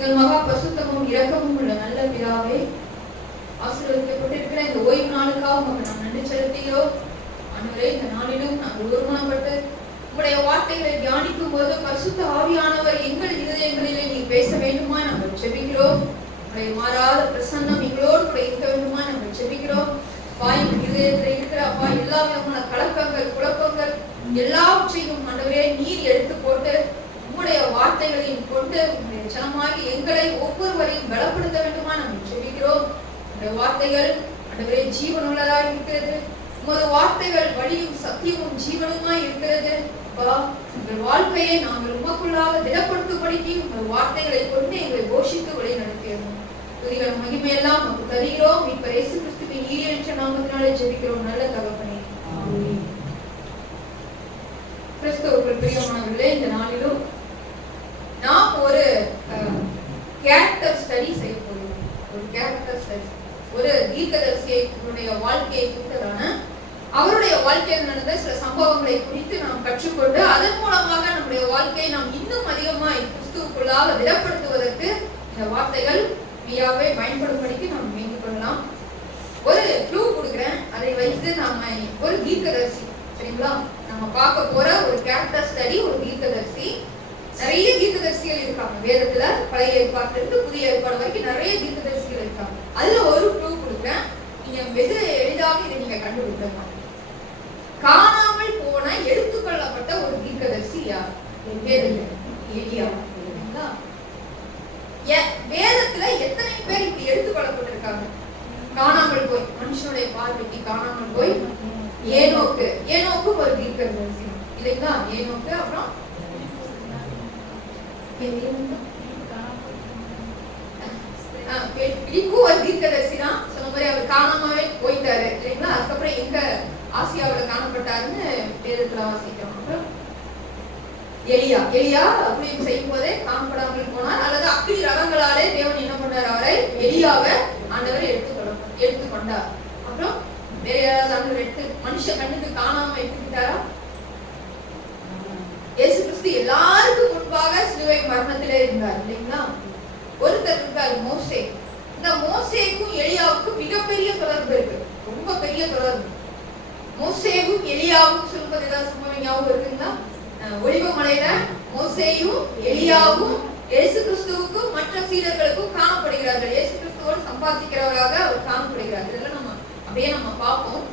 எங்கள் மகா பரிசுத்தமும் இரக்கமும் உள்ள நல்ல பிதாவே, ஆசீர்வதிக்கப்பட்டிருக்கிற இந்த ஓய்வு நாளுக்காக உமக்கு நாம் நன்றி செலுத்துகிறோம். ஆண்டவரே, இந்த நாளிலும் நாங்கள் ஒருமனப்பட்டு உங்களுடைய வார்த்தைகளை தியானிக்கும் போது பரிசுத்த ஆவியானவர் எங்கள் இருதயங்களிலே நீர் பேச வேண்டுமா நாங்கள் ஜெபிக்கிறோம். உங்களுடைய மாறாத பிரசன்னம் எங்களோடு கூட இருக்க வேண்டுமா நாங்கள் ஜெபிக்கிறோம். எங்கள் இருதயத்தில் இருக்கிற அப்பா எல்லா விதமான கலக்கங்கள், குழப்பங்கள் எல்லாவற்றையும் ஆண்டவரே நீர் எடுத்து போட்டு உங்களுடைய வார்த்தைகளையும் கொண்டு உங்களுடைய ஜனமாகி எங்களை ஒவ்வொருவரையும் பலப்படுத்த வேண்டுமா நாங்கள் ஜெபிக்கிறோம். உங்களுடைய வார்த்தைகள் ஆண்டவரே ஜீவனுள்ளதாக இருக்கிறது. உங்களுடைய வார்த்தைகள் வழியும் சத்தியமும் ஜீவனுமாய் இருக்கிறது. உங்கள் வாழ்க்கையை நாங்கள் உமக்குள்ளாக திடப்படுத்தும்படிக்கு உங்கள் வார்த்தைகளை கொண்டு எங்களை போஷித்து வழி நடத்தியோம். துதிகள் மகிமையெல்லாம் நமக்கு தருகிறோம். இப்ப இயேசு கிறிஸ்துவின் ஈரேற்ற நாமத்தினாலே ஜெபிக்கிறோம் நல்ல தகப்பனே. கிறிஸ்துவுக்குள் பிரியமானவர்களே, இந்த நாளிலும் நாம் ஒரு கேரக்டர் ஸ்டடி செய்ய போகிறோம். ஒரு கேரக்டர் ஸ்டடி, ஒரு தீர்க்கதரிசியுடைய வாழ்க்கையை குறித்ததான அவருடைய வாழ்க்கையில் நடந்த சில சம்பவங்களை குறித்து நாம் கற்றுக்கொண்டு அதன் மூலமாக நம்முடைய வாழ்க்கையை நாம் இன்னும் அதிகமாய் கிறிஸ்துவுக்குள்ளாக திடப்படுத்துவதற்கு இந்த வார்த்தைகள் மெய்யாகவே பயன்படும்படிக்கு நாம் வேண்டிக் கொள்ளலாம். ஒரு க்ளூ கொடுக்குறேன், அதை வைத்து நாம ஒரு தீர்க்கதரிசி, சரிங்களா, நம்ம பார்க்க போற ஒரு கேரக்டர் ஸ்டடி, ஒரு தீர்க்கதரிசி. நிறைய தீர்க்கதரிசிகள் இருக்காங்க வேதத்துல, பழைய ஏற்பாட்டுல இருந்து புதிய ஏற்பாடு வரைக்கும் நிறைய தீர்க்கதரிசிகள் இருக்காங்க. அதுல ஒரு க்ளூ கொடுக்குறேன், நீங்க வெகு எளிதாக இதை நீங்க கண்டுபிடிக்கலாம். காணாமல் போன எடுத்துக்கொள்ளப்பட்ட ஒரு தீர்க்கதரிசி யார்? எலியா. வேதத்துல எத்தனை பேர் இப்படி எடுத்துக்கொள்ளப்பட்டிருக்காங்க? காணாமல் போய், மனுஷனுடைய பார்வைக்கு காணாமல் போய் ஏனோக்கு. ஏனோக்கும் ஒரு தீர்க்கதரிசி இல்லைங்களா? ஏனோக்கு. அப்புறம் பிலிப்பு ஒரு தீர்க்கதரிசி தான். சொன்ன மாதிரி அவர் காணாமவே போயிட்டாரு இல்லைங்களா? அதுக்கப்புறம் எங்க ஆசியாவில காணப்பட்டாருன்னு வேதத்துல வாசிக்கிறோம். அப்புறம் எலியா அப்படி செய்யும் போதே காணப்படாமல் போனார், அல்லது அக்கினி ரகங்களாலே தேவன் என்ன பண்ணார்? அவரை எலியாவை ஆண்டவர் எடுத்துக்கொண்டார். அப்புறம் வேற யாராவது ஆண்டவர் எடுத்து மனுஷ கண்ணுக்கு காணாம எடுத்துக்கிட்டாரா? இயேசு கிறிஸ்து எல்லாருக்கும் முன்பாக சிலுவை மரணத்திலே இருந்தார் இல்லைங்களா? ஒருத்தர் இருக்காரு, மோசே. இந்த மோசேக்கும் எலியாவுக்கும் மிகப்பெரிய தொடர்பு இருக்கு, ரொம்ப பெரிய தொடர்பு. மோசேவும் எலியாவும் சொல்வது ஏதாவது சம்பவம் ஞாபகம் இருக்குங்களா? ஒலிவ மலையில மோசேயும் எலியாவும் இயேசு கிறிஸ்துவுக்கும் மற்ற சீடர்களுக்கும் காணப்படுகிறார்கள். இயேசு கிறிஸ்துவோடு சம்பாதிக்கிறவராக அவர் காணப்படுகிறார். இதெல்லாம் நம்ம பார்ப்போம்.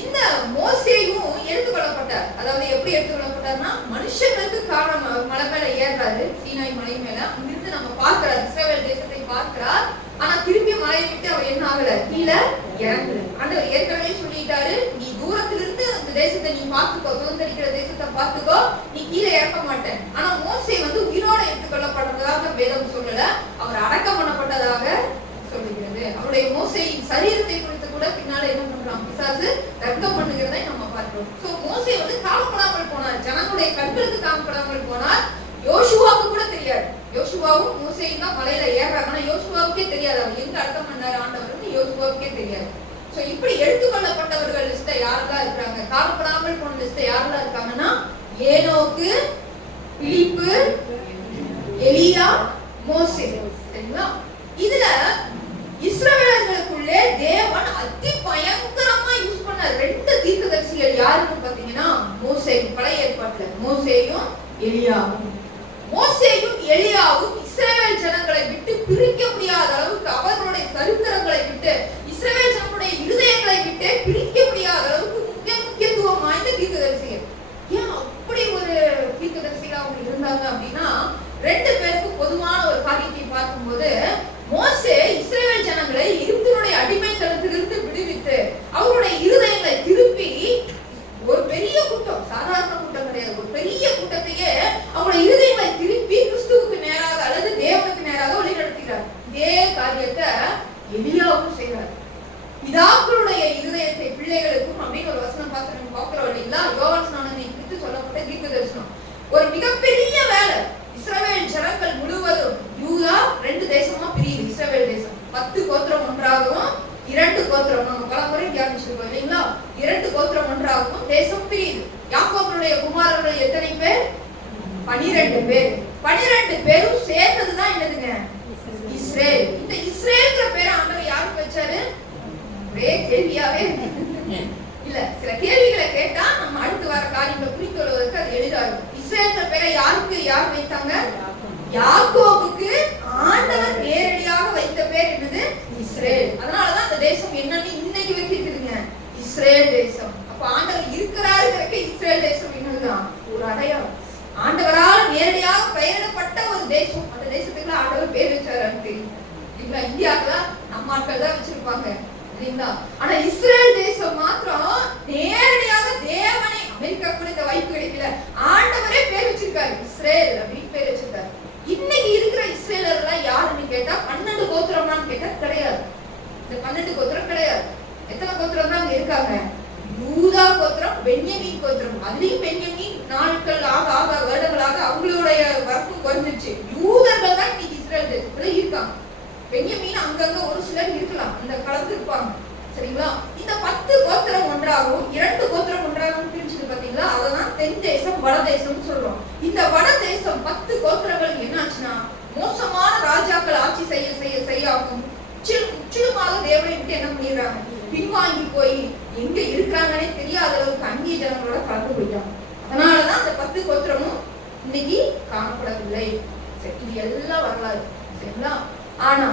இந்த மோசேயும் எடுத்துக்கொள்ளப்பட்டார். அதாவது எப்படி எடுத்துக்கொள்ளப்பட்டார்னா, மனுஷங்களுக்கு காரணம் மலை மேல ஏறாரு, சீனாய் மலை மேல. அங்கிருந்து நம்ம பார்க்கிறார், இஸ்ரவேல் தேசத்தை பார்க்கிறார். ஆனா திருப்பி மலையை விட்டு அவர் என்ன ஆகல? கீழே இறங்குது. ஆண்டவர் ஏற்கனவே சொல்லிட்டாரு, நீ தூரத்திலிருந்து அந்த தேசத்தை நீ பார்த்துக்கோ, சுதந்திரிக்கிற தேசத்தை பார்த்துக்கோ, நீ கீழே இறக்க மாட்டேன். ஆனா மோசே உயிரோட எடுத்துக்கொள்ளப்பட்டதாக வேதம் சொல்லல, அவர் அடக்கம் பண்ணப்பட்டதாக சொல்லுகிறது. அவருடைய மோசேயின் சரீரத்தை குறித்து கூட பின்னால என்ன பண்றான்? பிசாசு ரத்தம் பண்ணுகிறதை நம்ம பார்க்கிறோம். சோ மோசே காணப்படாமல் போனார், ஜனங்களுடைய கண்களுக்கு காணப்படாமல் போனார். யோசுவாவுக்கு கூட தெரியாது. யோசுவாவும் மோசேயும் தான் மலையில ஏறாங்க, ஆனா யோசுவாவுக்கே தெரியாது அவர் எங்க அடக்கம் பண்ணாரு ஆண்டவர்னு யோசுவாவுக்கே தெரியாது. சோ இப்படி எடுத்துக்கொள்ளப்பட்டவர்கள் லிஸ்ட்ல யாரெல்லாம் இருக்காங்க? காணப்படாமல் போன லிஸ்ட்ல யாரெல்லாம் இருக்காங்கன்னா, ஏனோக்கு, பிலிப்பு, எலியா, மோசே. சரிங்களா? இதுல இஸ்ரவேலர்களுக்குள்ளே தேவன் அதி பயங்கரமா யூஸ் பண்ண ரெண்டு தீர்க்கதரிசிகள் யாருன்னு பாத்தீங்கன்னா, மோசே. பழைய ஏற்பாட்டுல மோசேயும் எலியாவும். மோசேயும் எலியாவும் இஸ்ரவேல் ஜனங்களை விட்டு பிரிக்க முடியாத அளவுக்கு, அவர்களுடைய சரித்திரங்களை விட்டு, இஸ்ரவேல் ஜனங்களுடைய இருதயங்களை விட்டு பிரிக்க முடியாத அளவுக்கு முக்கியத்துவம் வாய்ந்த தீர்க்கதரிசிகள். ஏன் அப்படி ஒரு தீர்க்கதரிசிகள் அவங்க இருந்தாங்க அப்படின்னா, ரெண்டு பேருக்கும் பொதுவான ஒரு காரியத்தை பார்க்கும்போது, மோசே இஸ்ரவேல் ஜனங்களை எகிப்தினுடைய அடிமைத்தனத்திலிருந்து விடுவித்து அவருடைய இருதயங்களை திருப்பி, ஒரு பெரிய கூட்டம், சாதாரண கூட்டம் கிடையாது, ஒரு பெரிய கூட்டத்தையே அவருடைய இருதயங்களை திருப்பி கிறிஸ்துவுக்கு நேராக அல்லது தேவனுக்கு நேராக வழி நடத்துகிறார். இதே காரியத்தை எலியாவும் செய்கிறார். பிதாக்களுடைய இருதயத்தை பிள்ளைகளுக்கும் அப்படின்னு ஒரு வசனம் பார்த்து நம்ம பார்க்கிறோம் இல்லைங்களா? யோவான் ஸ்நானனை குறித்து சொல்லப்பட்ட தீர்க்க தரிசனம். ஒரு மிகப்பெரிய வேலை. இஸ்ரவேல் ஜனங்கள் முழுவதும், யூதா 2 தேசமா பிரியுது. இஸ்ரவேல் தேசம் 10 கோத்திரம் ஒன்றாகவும் 2 கோத்திரம், நம்ம பல முறை தியானிச்சிருக்கோம் இல்லைங்களா? 2 கோத்திரம் ஒன்றாகவும் தேசம் பிரியுது. யாக்கோபுடைய குமாரர்கள் எத்தனை பேர்? 12 பேர். 12 பேரும் சேர்ந்ததுதான் என்னதுங்க? ஆண்டவர் நேரடியாக வைத்த பேர் என்னது? இஸ்ரேல். அதனாலதான் அந்த தேசம் என்னன்னு இன்னைக்கு வச்சிருக்குதுங்க, இஸ்ரேல் தேசம். அப்ப ஆண்டவர் இருக்கிறாருங்கிறதுக்கு இஸ்ரேல் தேசம் என்னதுதான் ஒரு அடையாளம். ஆண்டவரால் நேரடியாக பெயரிடப்பட்ட ஒரு தேசம். அந்த தேசத்துக்குள்ள ஆண்டவர் பேர் வச்சாரான்னு தெரியும் இல்லைங்களா? இந்தியாவுக்குலாம் நம்ம ஆட்கள் தான் வச்சிருப்பாங்க இல்லைங்களா? ஆனா இஸ்ரேல் தேசம் மாத்திரம் நேரடியாக தேவனை, அமெரிக்கா கூட இந்த வாய்ப்பு கிடைக்கல, ஆண்டவரே பேர் வச்சிருக்காரு, இஸ்ரேல் அப்படின்னு பேர் வச்சிருக்காரு. இன்னைக்கு இருக்கிற இஸ்ரேலர்லாம் யாருன்னு கேட்டா 12 கோத்திரமான்னு கேட்டா கிடையாது. இந்த 12 கோத்திரம் கிடையாது. எத்தனை கோத்திரம் தான் அங்க இருக்காங்க? யூதா கோத்திரம், பென்யமீன் கோத்திரம். அதுலயும் பென்யமீன் நாட்கள் ஆக ஆக வருடங்களாக அவங்களுடைய வர்க்கம் குறைஞ்சிருச்சு. யூதர்கள் தான் இன்னைக்கு இஸ்ரேல் தேசத்துல இருக்காங்க. பென்யமீன் அங்கங்க ஒரு சிலர் இருக்கலாம், அந்த கலந்து இருப்பாங்க. சரிங்களா? இந்த 10 கோத்திரம் ஒன்றாகவும் 2 கோத்திரம் ஒன்றாகவும் பிரிச்சுட்டு பாத்தீங்களா? அததான் தென் தேசம் வட தேசம் சொல்றோம். இந்த வட தேசம் 10 கோத்திரங்கள் என்னாச்சுன்னா மோசமான ராஜாக்கள் ஆட்சி செய்ய செய்ய செய்ய முற்றிலுமாக தேவனை விட்டு என்ன பண்ணிடுறாங்க, பின்வாங்கி போய் எங்க இருக்கிறாங்கன்னே தெரியாத அளவுக்கு அந்நிய ஜனங்களோட கலந்து போயிட்டாங்க. அதனாலதான் அந்த 10 கோத்திரமும் இன்னைக்கு காணப்படவில்லை. இது எல்லாம் வரலாறு. சரிங்களா? ஆனா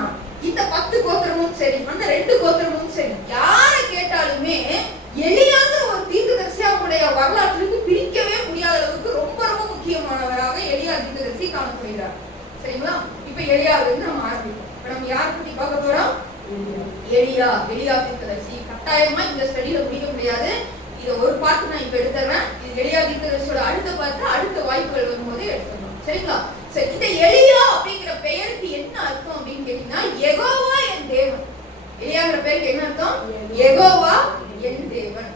இந்த 10 கோத்திரமும் சரி, அந்த 2 கோத்திரமும் சரி, யாரை கேட்டாலுமே எலியாங்கிற ஒரு தீர்க்கதரிசி அவங்களுடைய வரலாற்றுக்கு பிரிக்கவே முடியாத அளவுக்கு ரொம்ப ரொம்ப முக்கியமானவராக எலியா தீர்க்கதரிசி காணப்படுகிறார். சரிங்களா? இப்ப எலியாவில இருந்து நம்ம ஆரம்பிப்போம். இப்ப நம்ம யாரை பத்தி பார்க்க போறோம்? எலியா தீர்க்கதரிசி. கட்டாயமா இந்த ஸ்டடியில முடிக்க முடியாது. இத ஒரு பார்ட் நான் இப்ப எடுத்துறேன். இது எலியா தீர்க்கதரிசியோட அடுத்த பார்ட் அடுத்த வாய்ப்புகள் வரும்போது எடுத்துக்கணும். சரிங்களா? சரி, இந்த எலியா அப்படிங்கிற பெயருக்கு என்ன அர்த்தம் அப்படின்னு கேட்டீங்கன்னா, யெகோவா என் தேவன். எலியாங்கிற பெயருக்கு என்ன அர்த்தம்? யெகோவா என் தேவன்.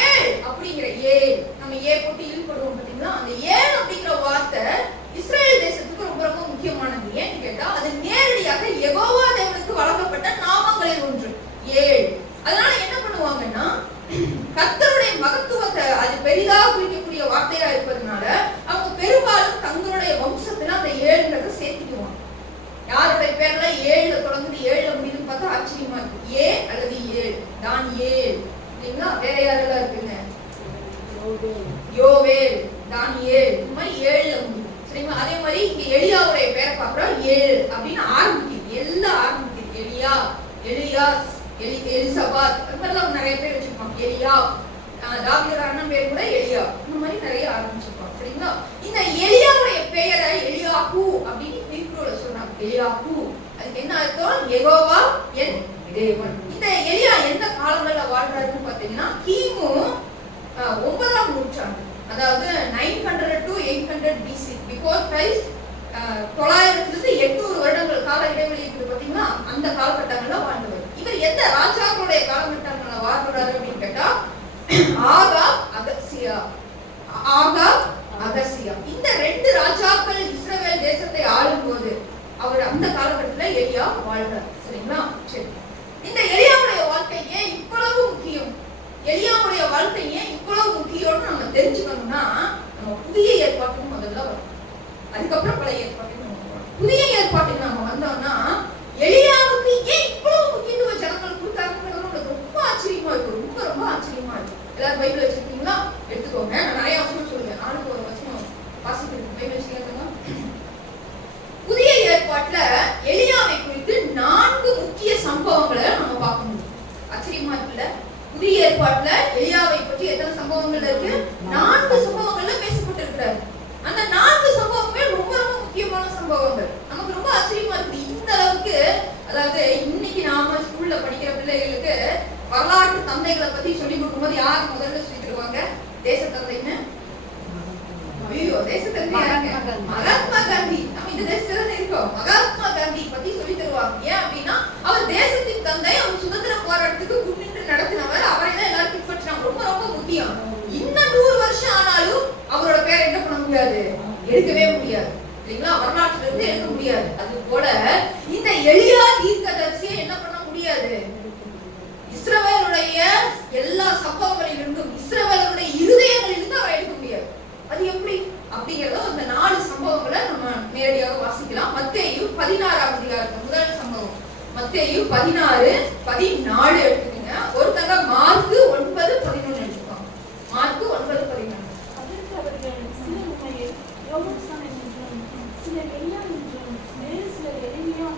ஏல் அப்படிங்கிற ஏல், நம்ம ஏ போட்டு இல் போடுவோம் பாத்தீங்களா? அந்த ஏல் அப்படிங்கிற வார்த்தை இஸ்ரேல் தேசத்துக்கு ரொம்ப ரொம்ப முக்கியமானது. ஏன்னு கேட்டா அது நேரடியாக யெகோவா தேவனுக்கு வழங்கப்பட்ட நாமங்களில் ஒன்று ஏல். அதனால என்ன பண்ணுவாங்கன்னா, கர்த்தருடைய மகத்துவத்தை அது பெரிதாக குறிக்கக்கூடிய வார்த்தையா இருப்பதனால அவங்க பெரும்பாலும் தங்களுடைய வம்சத்துல அந்த ஏழுங்கிறத சேர்த்துக்குவாங்க. யாருடைய பேர்ல ஏழுல தொடங்குது 7ல முடியுதுன்னு பார்த்தா ஆச்சரியமா இருக்கு. ஏ அல்லது ஏழு தான் ஏழு இல்லைங்களா? வேற யாரெல்லாம் இருக்குங்க? யோவேல், தானியேல், இந்த மாதிரி 7ல முடியும். சரிங்களா? அதே மாதிரி இங்க எலியாவுடைய பேரை பார்க்கிறோம், 7 அப்படின்னு ஆரம்பிக்குது. எல்லாம் ஆரம்பிக்குது. எலியா, எலியாஸ், எலிசபாத், இதெல்லாம் நிறைய பேர் வச்சிருப்பாங்க. எலியா, தாவீதோட அண்ணன் பேர் கூட எலியா, இந்த மாதிரி நிறைய ஆரம்பிச்சிருப்பாங்க. சரிங்களா? இந்த எலியாவுடைய பெயரை எலியாஹூ அப்படின்னு ஹீப்ரூல சொல்றாங்க. எலியாஹூ, அதுக்கு என்ன அர்த்தம்? யெகோவா என் தேவன். இந்த எலியா எந்த காலங்கள்ல வாழ்றாருன்னு பாத்தீங்கன்னா கிமு 9ஆம் நூற்றாண்டு, அதாவது 900 to 800 BC before Christ. 900 to 800 வருடங்கள் கால இடைவெளி இருக்குது பாத்தீங்கன்னா, அந்த காலகட்டங்கள்ல வாழ்ந்தவர். இவர் எந்த ராஜாக்களுடைய காலகட்டங்கள்ல வாழ்றாரு அப்படின்னு கேட்டா ஆகாப், அகசியா. இந்த 2 ராஜாக்கள் இஸ்ரவேல் தேசத்தை ஆளும்போது அவர் அந்த காலகட்டத்துல எலியா வாழ்றார். சரிங்களா? சரி, இந்த எலியாவுடைய வாழ்க்கை ஏன் இவ்வளவு முக்கியம், எலியாவுடைய வாழ்க்கை ஏன் இவ்வளவு முக்கியம்னு நம்ம தெரிஞ்சுக்கணும்னா, நம்ம புதிய ஏற்பாட்டுக்கு முதல்ல வரும், அதுக்கப்புறம் பழைய ஏற்பாட்டுக்கு நம்ம போறோம். புதிய ஏற்பாட்டுக்கு நம்ம வந்தோம்னா எலியாவுக்கு ஏன் இவ்வளவு முக்கியத்துவம் ஜனங்கள் கொடுத்தாங்கன்னு ரொம்ப ஆச்சரியமா இருக்கு. ரொம்ப ரொம்ப ஆச்சரியமா இருக்கு. எல்லாரும் பைபிள் வச்சிருக்கீங்களா? எடுத்துக்கோங்க. நான் நிறைய வசனம் சொல்லுவேன், ஆளுக்கு ஒரு வசனம் வாசிக்கிறேன். பைபிள் வச்சுக்கீங்களா? புதிய ஏற்பாட்டுல எலியாவை குறித்து 4 முக்கிய சம்பவங்களை நம்ம பார்க்க முடியும். ஆச்சரியமா இருக்குல்ல? புதிய ஏற்பாட்டுல எலியாவை பற்றி எத்தனை சம்பவங்கள் இருக்கு? 4 சம்பவங்கள்ல பேசப்பட்டிருக்கிறாரு. அந்த 4 சம்பவமே ரொம்ப ரொம்ப முக்கியமான சம்பவங்கள். நமக்கு ரொம்ப ஆச்சரியமா இருக்கு. இந்த அளவுக்கு, அதாவது இன்னைக்கு நாம ஸ்கூல்ல படிக்கிற பிள்ளைகளுக்கு வரலாற்று தந்தைகளை பத்தி சொல்லி கொடுக்கும்போது யார் முதல்ல சொல்லி தருவாங்க? தேச தந்தைன்னு. ஐயோ, தேச தந்தை மகாத்மா காந்தி. நம்ம இந்த தேசத்துல தான் இருக்கோம். மகாத்மா காந்தி பத்தி சொல்லி தருவாங்க. ஏன் அப்படின்னா அவர் தேசத்தின் தந்தை, அவர் சுதந்திர போராட்டத்துக்கு முன்னின்று நடத்தினவர், அவரை தான் எல்லாரும் பின்பற்றினாங்க. ரொம்ப ரொம்ப முக்கியம். இன்னும் 100 வருஷம் ஆனாலும் அவரோட பேரை என்ன பண்ண முடியாது, எடுக்கவே முடியாது. இல்லைங்களா? வரலாற்றுல இருந்து எடுக்க முடியாது. அது போல இந்த எலியா தீர்க்கதரிசியை என்ன பண்ண முடியாது, இஸ்ரவேலுடைய எல்லா சம்பவங்களிலிருந்தும் இஸ்ரவேலுடைய இருதயங்களிலிருந்து அவரை எடுக்க முடியாது. அது எப்படி அப்படிங்கறத அந்த 4 சம்பவங்களை நம்ம நேரடியாக வாசிக்கலாம். மத்தேயு 16ஆம் அதிகாரத்துல முதல் சம்பவம் மத்தேயு 16:14 எடுத்துக்கங்க. ஒருத்தங்க மார்க்கு 9:11 எடுத்துக்கோங்க. மார்க்கு 9:11. அதற்கு அவர்கள் சில உண்மையில் யோவான் என்றும் சிலர் எலியா என்றும் வேறு சிலர் எலியா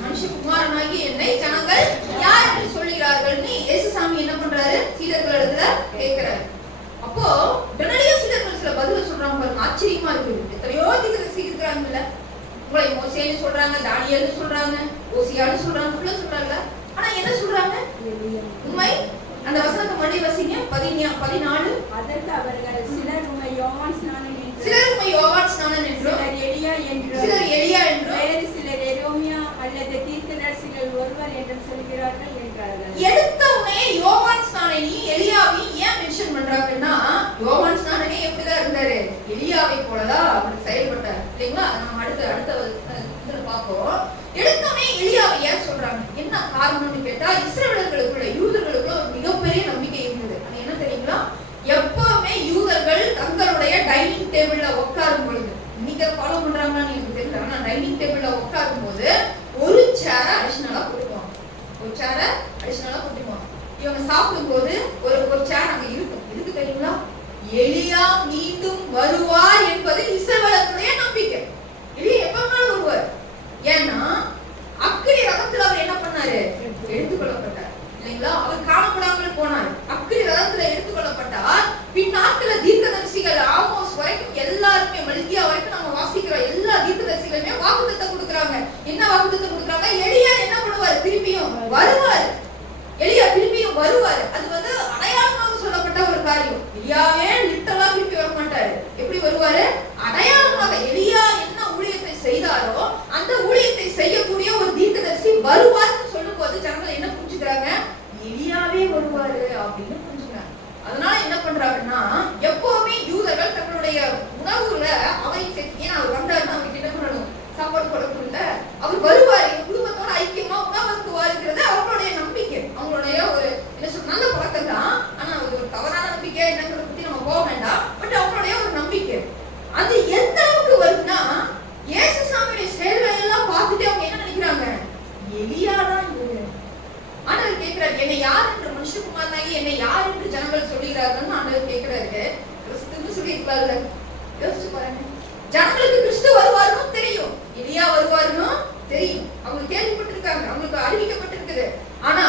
மனுஷகுமாரனாகி என்னை ஜனங்கள் யார் என்று சொல்கிறார்கள்னு இயேசுசாமி என்ன பண்றாரு? சீடர்களிடத்துல கேட்கிறாரு. அப்போ உடனடியே சீடர்கள் சில பதில சொல்றாங்க பாருங்க, ஆச்சரியமா இருக்குது. எத்தனையோ தீர்க்கதரிசி இருக்கிறாங்கல்ல, உங்களை மோசேன்னு சொல்றாங்க, தானியேல்னு சொல்றாங்க, ஓசியான்னு சொல்றாங்க, இப்படி சொல்றாங்க. ஆனா என்ன சொல்றாங்க? உண்மை. அந்த வசனத்தை மறுபடியும் வாசிங்க, 14. அதற்கு அவர்கள் சிலர் உம்மை யோவான் ஸ்நானன் என்றும், சிலர் எலியா என்றும், வேறு சிலர் எரேமியா அல்லது தீர்க்கதரிசிகள் ஒருவர் என்றும் சொல்கிறார்கள் என்றார்கள். எடுத்தவனே யோவான் ஸ்நானனை எலியாவையும் ஏன் மென்ஷன் பண்றாங்கன்னா, யோவான் ஸ்நானனே எப்படிதான் இருந்தாரு? எலியாவை போலதான் அவர் செயல்பட்டார் இல்லைங்களா? நம்ம அடுத்த இதுல பார்ப்போம். எடுத்தவனே எலியாவை ஏன் சொல்றாங்க? என்ன காரணம்னு கேட்டா, இஸ்ரவேலர்களுக்குள்ள யூதர்களுக்குள்ள ஒரு மிகப்பெரிய நம்பிக்கை இருந்தது. அது என்ன தெரியுங்களா? எப்பவுமே யூதர்கள் தங்களுடைய டைனிங் டேபிள்ல உட்காரும் பொழுது, இன்னைக்கு ஃபாலோ பண்றாங்கன்னு எனக்கு தெரியல, ஆனா டைனிங் டேபிள்ல உட்காரும் போது ஒரு சேர அடிஷனலா போட்டுக்குவாங்க. இவங்க சாப்பிடும் போது ஒரு சேர் அங்க இருக்கும். எதுக்கு தெரியுங்களா? எலியா மீண்டும் வருவார் என்பது இஸ்ரவேலர்களுடைய நம்பிக்கை. எலியா எப்பனாலும் வருவார். ஏன்னா அக்கினி ரதத்துல அவர் என்ன பண்ணாரு? எடுத்துக்கொள்ளப்பட்டார் இல்லைங்களா? அவர் காணப்படாமல் போனார். அக்கினி ரதத்துல எடுத்துக்கொள்ளப்பட்டார். பின்னாட்கள தீர்க்கதரிசிகள் ஆமோஸ் வரைக்கும் எல்லாருமே, மல்கியா வரைக்கும் நம்ம வாசிக்கிற எல்லா தீர்க்கதரிசிகளுமே வாக்குத்தத்தம் கொடுக்குறாங்க. என்ன வாக்குத்தத்தம் கொடுக்குறாங்க? எலியா என்ன பண்ணுவார்? திரும்பியும் வருவார். எலியா திரும்பியும் வருவார். அது அடையாளமாக சொல்லப்பட்ட ஒரு காரியம். எலியாவே லிட்டரலா திருப்பி வர மாட்டாரு. எப்படி வருவாரு? அடையாளமாக. எலியா என்ன ஊழியத்தை செய்தாரோ அந்த ஊழியத்தை செய்யக்கூடிய ஒரு தீர்க்கதரிசி வருவார்னு சொல்லும் போது ஜனங்கள் என்ன புரிஞ்சுக்கிறாங்க? எலியாவே வருவாரு அப்படின்னு புரிஞ்சுக்கிறாங்க. அதனால என்ன பண்றாங்கன்னா, எப்பவுமே யூதர்கள் தங்களுடைய உணவுல அவரை சேர்த்து, ஏன் அவர் வந்தாருன்னா அவருக்கு என்ன பண்ணணும்? சாப்பாடு கொடுக்கணும்ல. அவர் வருவார், எங்க குடும்பத்தோட ஐக்கியமா உணவுக்கு வருகிறது அவங்களுடைய நம்பிக்கை. அவங்களுடைய ஒரு என்ன சொல்ற நல்ல பழக்கம் தான். ஆனா அது ஒரு தவறான நம்பிக்கை என்னங்கிறத பத்தி நம்ம போக வேண்டாம். பட் அவங்களுடைய ஒரு நம்பிக்கை அது எந்த அளவுக்கு வருதுன்னா, இயேசுசாமியுடைய செயல்களை எல்லாம் பார்த்துட்டு அவங்க என்ன நினைக்கிறாங்க? எலியாதான் இவரு. ஆண்டவர் கேட்கிறாரு, என்னை யார் என்று மனுஷகுமாரனாகி என்னை யார் என்று ஜனங்கள் சொல்லுகிறார்கள்னு ஆண்டவர் கேட்கிறாரு. கிறிஸ்துன்னு சொல்லியிருக்காருல்ல, யோசிச்சு பாருங்க. ஜனங்களுக்கு கிறிஸ்து வருவாருன்னு தெரியும், எலியா வருவாருன்னு தெரியும். அவங்க கேள்விப்பட்டிருக்காங்க, அவங்களுக்கு அறிவிக்கப்பட்டிருக்குது. ஆனா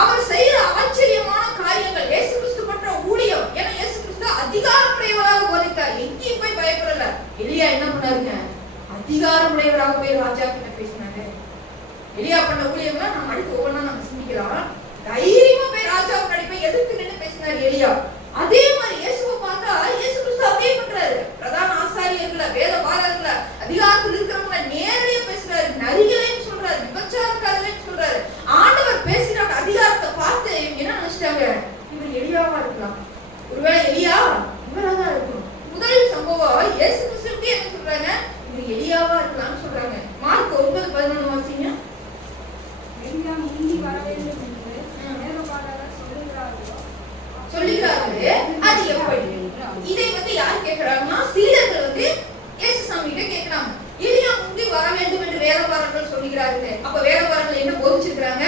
அவர் செய்யற ஆச்சரியமான காரியங்கள், இயேசு கிறிஸ்து பண்ற ஊழியம், ஏன்னா இயேசு கிறிஸ்து அதிகாரமுடையவராக போதித்தார். எங்கேயும் போய் பயப்படல. எலியா என்ன பண்ணாருங்க? அதிகாரமுடையவராக போய் ராஜா கிட்ட பேசினாரு. எலியா பண்ண ஊழியம்லாம் நம்ம அடுத்து ஒவ்வொன்றா நம்ம சிந்திக்கலாம். தைரியமா போய் ராஜா முன்னாடி போய் எதிர்த்து நின்று பேசினார் எலியா. அதே மாதிரி இயேசுவை பார்த்தா இயேசு கிறிஸ்து அப்படியே பண்றாரு. பிரதான ஆசாரியர்கள, வேத பாரர்கள, அதிகாரத்தில் இருக்கிறவங்க நேரடியா பேசுறாரு. நரிகளையும் சொல்றாரு, விபச்சாரக்காரர்களையும் சொல்றாரு. ஆண்டவர் பேசின அதிகாரத்தை பார்த்து இவங்க என்ன நினைச்சிட்டாங்க? இவர் எலியாவா இருக்கலாம். ஒருவேளை எலியா இவராதான் இருக்கும். முதல் சம்பவம் இயேசு கிறிஸ்து என்ன சொல்றாங்க? இவர் எலியாவா இருக்கலாம்னு சொல்றாங்க. மார்க் 9:11 வாசிங்க. எலியா முந்தி வர வேண்டும் என்று வேதபாரகர் சொல்லுகிறார்களே, அது எப்படி? இதை யார் கேட்கிறாங்கன்னா, சீடர்கள் இயேசுசாமி கிட்ட கேட்கிறாங்க. எலியா முந்தி வர வேண்டும் என்று வேதபாரகர்கள் சொல்லுகிறார்களே. அப்ப வேதபாரகர்கள் என்ன போதிச்சிருக்காங்க?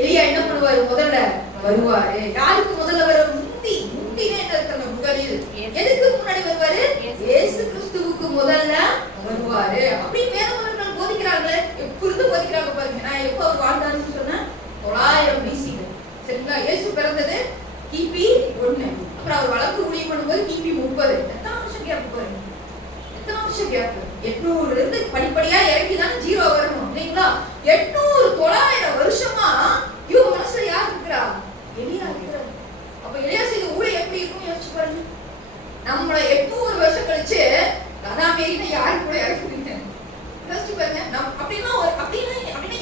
எலியா என்ன பண்ணுவாரு? முதல்ல வருவாரு. யாருக்கு முதல்ல வர? முந்தினே என்ன முதலில். எதுக்கு முன்னாடி வருவாரு? இயேசு கிறிஸ்துவுக்கு முதல்ல வருவாரு. அப்படி வேதபாரகர்கள் போதிக்கிறாங்க. எப்பொழுது போதிக்கிறாங்க பாருங்க. நான் எப்ப அவர் வாழ்ந்தாருன்னு சொன்னேன்? 900 BC. சரிங்களா? இயேசு பிறந்தது கிபி 1. அப்புறம் அவர் வளர்ந்து ஊழியம் பண்ணும்போது கிபி 30. எத்தனை வருஷம் கேப் பாருங்க? எத்தனை வருஷம் கேப்? 800 இருந்து படிப்படியா இறக்கிதான் 0 வரணும் இல்லைங்களா? 800 900 வருஷமா இவங்க மனசுல யார் இருக்கிறா? எலியா இருக்கிறார். அப்ப எலியா செய்த ஊழியம் எப்படி இருக்கும் யோசிச்சு பாருங்க. நம்மள 800 வருஷம் கழிச்சு கதாமேரின்னு யாரு கூட இறக்குறீங்க? யோசிச்சு பாருங்க. அப்படின்னா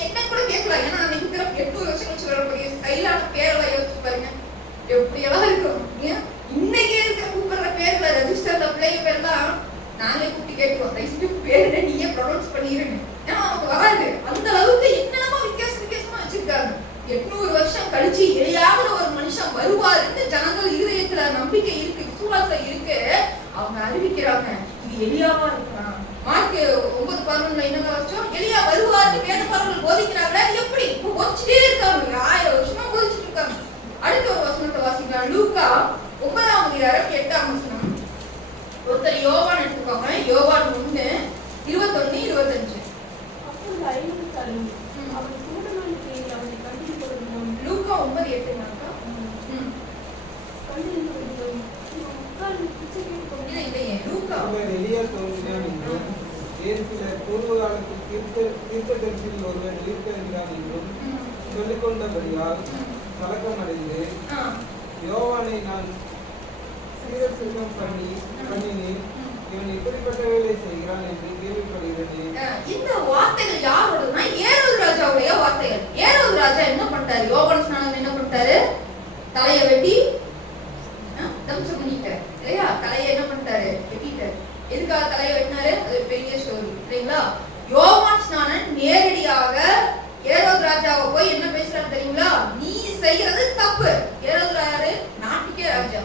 என்ன கூட கேட்கலாம். ஏன்னா நம்ம இருக்கிற 800 வருஷம் கழிச்சு வரக்கூடிய ஸ்டைலான பேரெல்லாம் யோசிச்சு பாருங்க. எப்படி எல்லாம் இருக்கும். இன்னைக்கு இருக்கிற கூப்பிடுற பேர்ல ரெஜிஸ்டர்ல பிள்ளைங்க பேர்லாம் நாங்களே கூப்பிட்டு கேட்கிறோம். தயவுசெய்து பேரு நீயே ப்ரொனவுன்ஸ் பண்ணிருங்க. ஏன்னா நமக்கு வராது. அந்த அளவுக்கு என்னென்னமோ வித்தியாசமா வச்சிருக்காங்க. 800 வருஷம் கழிச்சு எலியாவது ஒரு மனுஷன் வருவாருன்னு ஜனங்கள் இருதயத்துல நம்பிக்கை இருக்கு, விசுவாசம் இருக்கு. அவங்க அறிவிக்கிறாங்க, இது எலியாவா இருக்கலாம். மார்க் 9:11 என்னங்க வச்சோம்? எலியா வருவாருன்னு வேதபாரகர்கள் போதிக்கிறாங்களே. எப்படி இப்போ போதிச்சுட்டே இருக்காங்க. 1000 வருஷமா போதிச்சுட்டு இருக்காங்க. அடுத்த ஒரு வசனத்தை வாசிக்கலாம். லூக்கா 9:8. ஒருத்தர் யோவான் எடுத்துக்கோங்க. யோவான் 1:21-25. இல்லை, இல்லையே, லூக்கா. ஒருவர் எலியா தோன்றினான் என்றும் வேறு சிலர் பூர்வ காலத்தில் தீர்க்கதரிசியில் ஒருவன் இருக்கிறான் என்றும் சொல்லிக் கொண்டபடியால் கலக்கமடைந்து யோவானை நான் சீரசுத்தம் பண்ணினேன், இவன் இப்படிப்பட்ட வேலை செய்கிறான் என்று கேள்விப்படுகிறேன். இந்த வார்த்தைகள் யாரோடனா? ஏரோது ராஜாவுடைய வார்த்தைகள். ஏரோது ராஜா என்ன பண்ணிட்டாரு? யோவான் ஸ்நானன் என்ன பண்ணிட்டாரு? தலையை வெட்டி தம்சம் பண்ணிட்டாரு இல்லையா? தலையை என்ன பண்ணிட்டாரு? வெட்டிட்டாரு. எதுக்காக தலையை வெட்டினாரு? அது பெரிய ஸ்டோரி இல்லைங்களா? யோவான் ஸ்நானன் நேரடியாக ஏரோது ராஜாவை போய் என்ன பேசுறாரு தெரியுங்களா? நீ செய்யறது தப்பு. ஏரோது யாரு? நாட்டுக்கே ராஜா.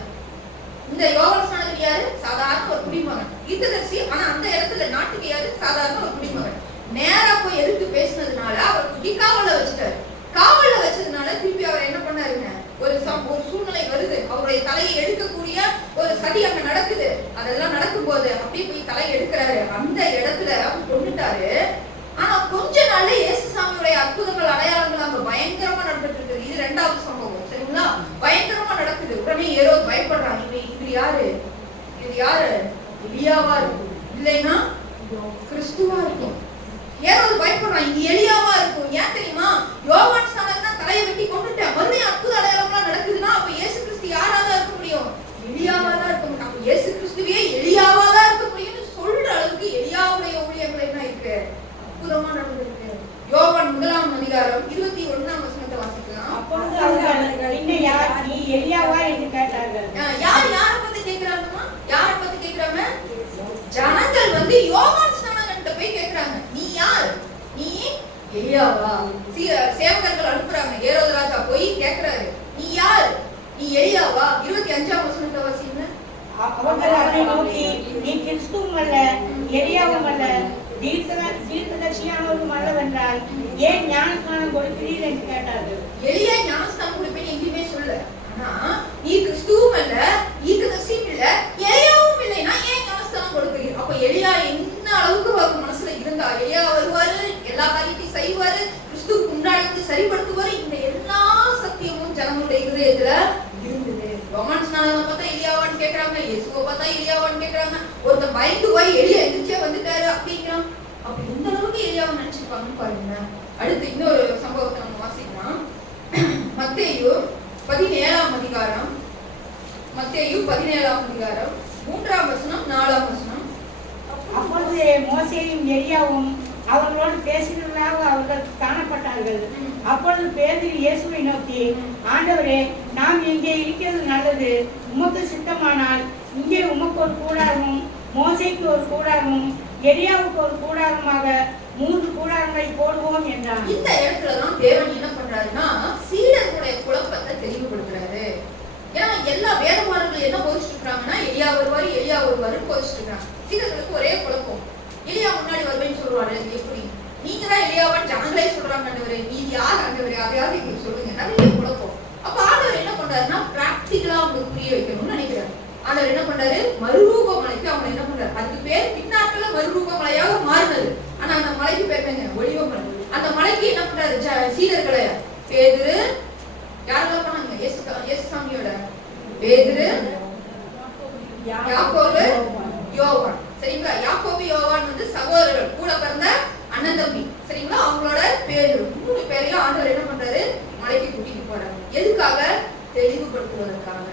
இந்த யோவான் ஸ்நானன் யாரு? சாதாரண ஒரு குடிமகன், தீர்க்கதரிசி. ஆனா அந்த இடத்துல நாட்டுக்கு யாரு? சாதாரண ஒரு குடிமகன். நேரா போய் எதிர்த்து பேசினதுனால அவர் தூக்கி காவல்ல வச்சுட்டாரு. காவல்ல வச்சதுனால திருப்பி அவர் என்ன பண்ணாருங்க? ஒரு சூழ்நிலை வருது, அவருடைய தலையை எடுக்கக்கூடிய ஒரு சதி அங்க நடக்குது. அதெல்லாம் நடக்கும்போது அப்படியே போய் தலையை எடுக்கிறாரு. அந்த இடத்துல கொண்டுட்டாரு. ஆனா கொஞ்ச நாள்ல இயேசுசாமியுடைய அற்புதங்கள் அடையாளங்கள் அங்க பயங்கரமா நடந்துட்டு இருக்குது. இது 2வது சம்பவம் சரிங்களா? பயங்கரமா நடக்குது. உடனே ஏரோது பயப்படுறாங்க. இது யாரு? இது யாரு? எலியாவா இருக்கும், இல்லைன்னா கிறிஸ்துவா இருக்கும். ஏரோது பயப்படுறான், இது எலியாவா இருக்கும். ஏன் தெரியுமா? யோவான் ஸ்நானன் தான் தலையை வெட்டி கொண்டுட்டேன், மறுபடியும் அற்புத அடையாளம்லாம் நடக்குதுன்னா அப்ப இயேசு கிறிஸ்து யாரா தான் இருக்க முடியும்? எலியாவா தான் இருக்க முடியும். அப்ப இயேசு கிறிஸ்துவே எலியாவா தான் இருக்க முடியும்னு சொல்ற அளவுக்கு எலியாவுடைய ஊழியங்கள் என்ன இருக்கு? அற்புதமா நடந்திருக்கு. யோவான் 1ஆம் அதிகாரம் 21ஆம் வசனத்தை வாசிக்கலாம். அப்பொழுது அவர்கள் இன்னும் யார் நீ எலியாவா என்று கேட்டார்கள். யாரை பத்தி கேக்குறாங்கம்மா? யாரை பத்தி கேக்குறாங்க? ஜனங்கள் வந்து யோவான் ஸ்நானன்கிட்ட போய் கேக்குறாங்க, நீ யார்? நீ எலியாவா? சேவகர்கள் அனுப்புறாங்க. ஏரோது ராஜா போய் கேக்குறாரு, நீ யார்? நீ எலியாவா? 25ஆம் வசனத்தை வாசிங்க. அவர்கள் அவரை நோக்கி நீ கிறிஸ்துவும் அல்ல எலியாவும் அல்ல தீர்க்கதரிசியானவரும் அல்லவென்றால் ஏன் ஞானஸ்நானம் கொடுக்கிறீர் என்று கேட்டார்கள். எலியா ஞானஸ்நானம் கொடுப்பேன்னு எங்கேயுமே சொல்ல. ஆனா நீ கிறிஸ்துவும் அல்ல தீர்க்கதரிசியும் இல்ல எலியாவும் இல்லைன்னா ஏன் ஞானஸ்நானம் கொடுக்கிறீர்? அப்ப எலியா என்ன அளவுக்கு அவர் மனசுல இருந்தா? எலியா வருவாரு, எல்லா காரியத்தையும் செய்வாரு, கிறிஸ்துவுக்கு முன்னாடி வந்து சரிப்படுத்துவாரு. இந்த எல்லா சத்தியமும் ஜனங்களுடைய இதயத்துல இருந்தது. யோவான் ஸ்நானனை பார்த்தா எலியாவான்னு கேக்குறாங்க, இயேசுவை பார்த்தா எலியாவான்னு கேக்குறாங்க. ஒருத்தன் பயந்து போய் எலியா எந்திரிச்சே வந்துட்டாரு அப்படிங்கிறான். அப்ப இந்த அளவுக்கு எலியாவை நினைச்சிருப்பாங்கன்னு பாருங்க. அடுத்து இன்னொரு சம்பவத்தை நம்ம வாசிக்கலாம். மத்தேயு 17ஆம் அதிகாரம் 3ஆம் வசனம் 4ஆம் வசனம். அப்பொழுது மோசேயும் எலியாவும் அவர்களோடு பேசினவர்களாக அவர்கள் காணப்பட்டார்கள். அப்பொழுது பேதுரு இயேசுவை நோக்கி, ஆண்டவரே, நாம் இங்கே இருக்கிறது நல்லது. உமக்கு சித்தமானால் இங்கே உமக்கு ஒரு கூடாரமும் மோசேக்கு ஒரு கூடாரமும் எலியாவுக்கு ஒரு கூடாரமாக 3 கூடாரங்களை போடுவோம் என்றான். இந்த இடத்துலதான் தேவன் என்ன பண்றாருன்னா சீடர்களுடைய குழப்பத்தை தெளிவுபடுத்துறாரு. ஏன்னா எல்லா வேதமானவர்கள் என்ன போதிச்சுட்டு இருக்காங்கன்னா எலியா வருவாரு போதிச்சுட்டு இருக்காங்க. சீடர்களுக்கு ஒரே குழப்பம். எலியா முன்னாடி வருவேன்னு சொல்லுவாரு. எப்படி நீங்க தான் எலியாவான்னு ஜனங்களே சொல்றாங்க. ஆண்டவரே நீ யார்? ஆண்டவரே அதையாவது எங்களுக்கு சொல்லுங்க. நிறைய குழப்பம். அப்ப ஆண்டவர் என்ன பண்றாருன்னா பிராக்டிகலா அவங்களுக்கு புரிய வைக்கணும்னு நினைக்கிறாரு. ஆண்டவர் என்ன பண்றாரு? மறுரூப மலைக்கு அவங்க என்ன பண்றாரு? அதுக்கு பேர் பின்னாட்கள மறுரூப மலையாக மாறினது. ஆனா அந்த மலைக்கு பேர் என்ன? ஒளிவ மலை. அந்த மலைக்கு என்ன பண்றாரு? சீடர்களை பேதுரு யாரெல்லாம் பண்ணாங்க? இயேசுசாமியோட பேதுரு, யாக்கோபு, யோவான். சரிங்களா? யாக்கோபு யோவான் வந்து சகோதரர்கள், கூட பிறந்த அண்ணன் தம்பி. சரிங்களா? அவங்களோட பேரு 3 பேரையும் ஆண்டவர் என்ன பண்றாரு? மலைக்கு கூட்டிட்டு போறாரு. எதுக்காக? தெளிவுபடுத்துவதற்காக.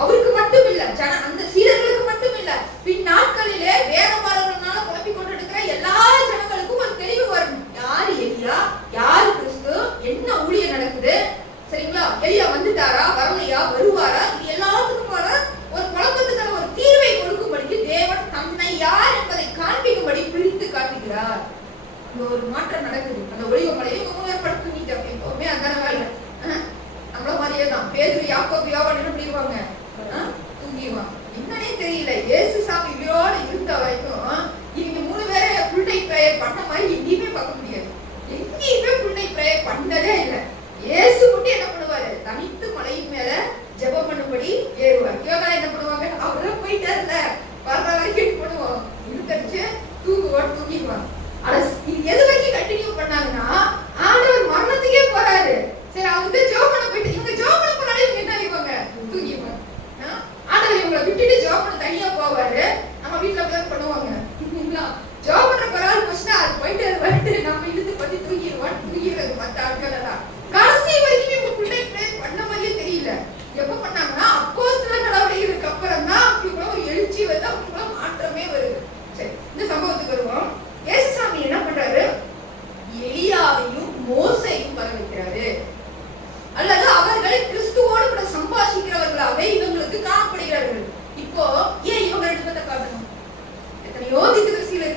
அவருக்கு மட்டும் இல்ல, அந்த சீடர்களுக்கு மட்டும் இல்ல, பின் நாட்களிலே வேதமானவர்களால குழப்பிக் கொண்டிருக்கிற எல்லா ஜனங்களுக்கும் ஒரு தெளிவு வரணும். யாரு எலியா? யாரு கிறிஸ்து? என்ன ஊழியம் நடக்குது? சரிங்களா? எலியா வந்துட்டாரா? வரலையா? வருவாரா? இது எல்லாத்துக்குமான ஒரு குழப்பத்துக்கான ஒரு தீர்வை கொடுக்கும்படிக்கு தேவன் தன்னை யார் என்பதை காண்பிக்கும்படி பிரித்து காட்டுகிறார். இந்த ஒரு மாற்றம் நடக்குது. அந்த ஒளிவ மலையை உணர்வுபடுத்திட்டோம். எப்பவுமே அதான வேலை. நம்மள மாதிரியே தான் பேதுரு, யாக்கோபு, யோவான் என்ன பண்ணிடுவாங்க? தூங்கிடுவாங்க. என்னன்னே தெரியல. இயேசுசாமி உயிரோட இருந்த வரைக்கும் இவங்க 3 பேரை ஃபுல் டைம் பிரேயர் பண்ண மாதிரி எங்கேயுமே பார்க்க முடியாது. எங்கேயுமே ஃபுல் டைம் பிரேயர் பண்ணதே இல்லை. இயேசு மட்டும் என்ன பண்ணுவாரு? தனித்து மலையின் மேல ஜெபம் பண்ணும்படி ஏறுவார். யோகா என்ன பண்ணுவாங்க? அவரும் போயிட்டாருல வர்ற வரைக்கும் பண்ணுவோம், இழுத்தடிச்சு தூங்கிடுவாங்க. இது எது வரைக்கும் கண்டினியூ பண்ணாங்கன்னா ஆண்டவர் மரணத்துக்கே போறாரு. சரி, அவங்க ஜெபம் பண்ண போயிட்டு இவங்க ஜெபம் பண்ண போனாலே இவங்க என்ன ஆயிடுவாங்க? தூங்கிடுவாங்க. ஆண்டவர் இவங்களை விட்டுட்டு ஜெபம் பண்ண தனியா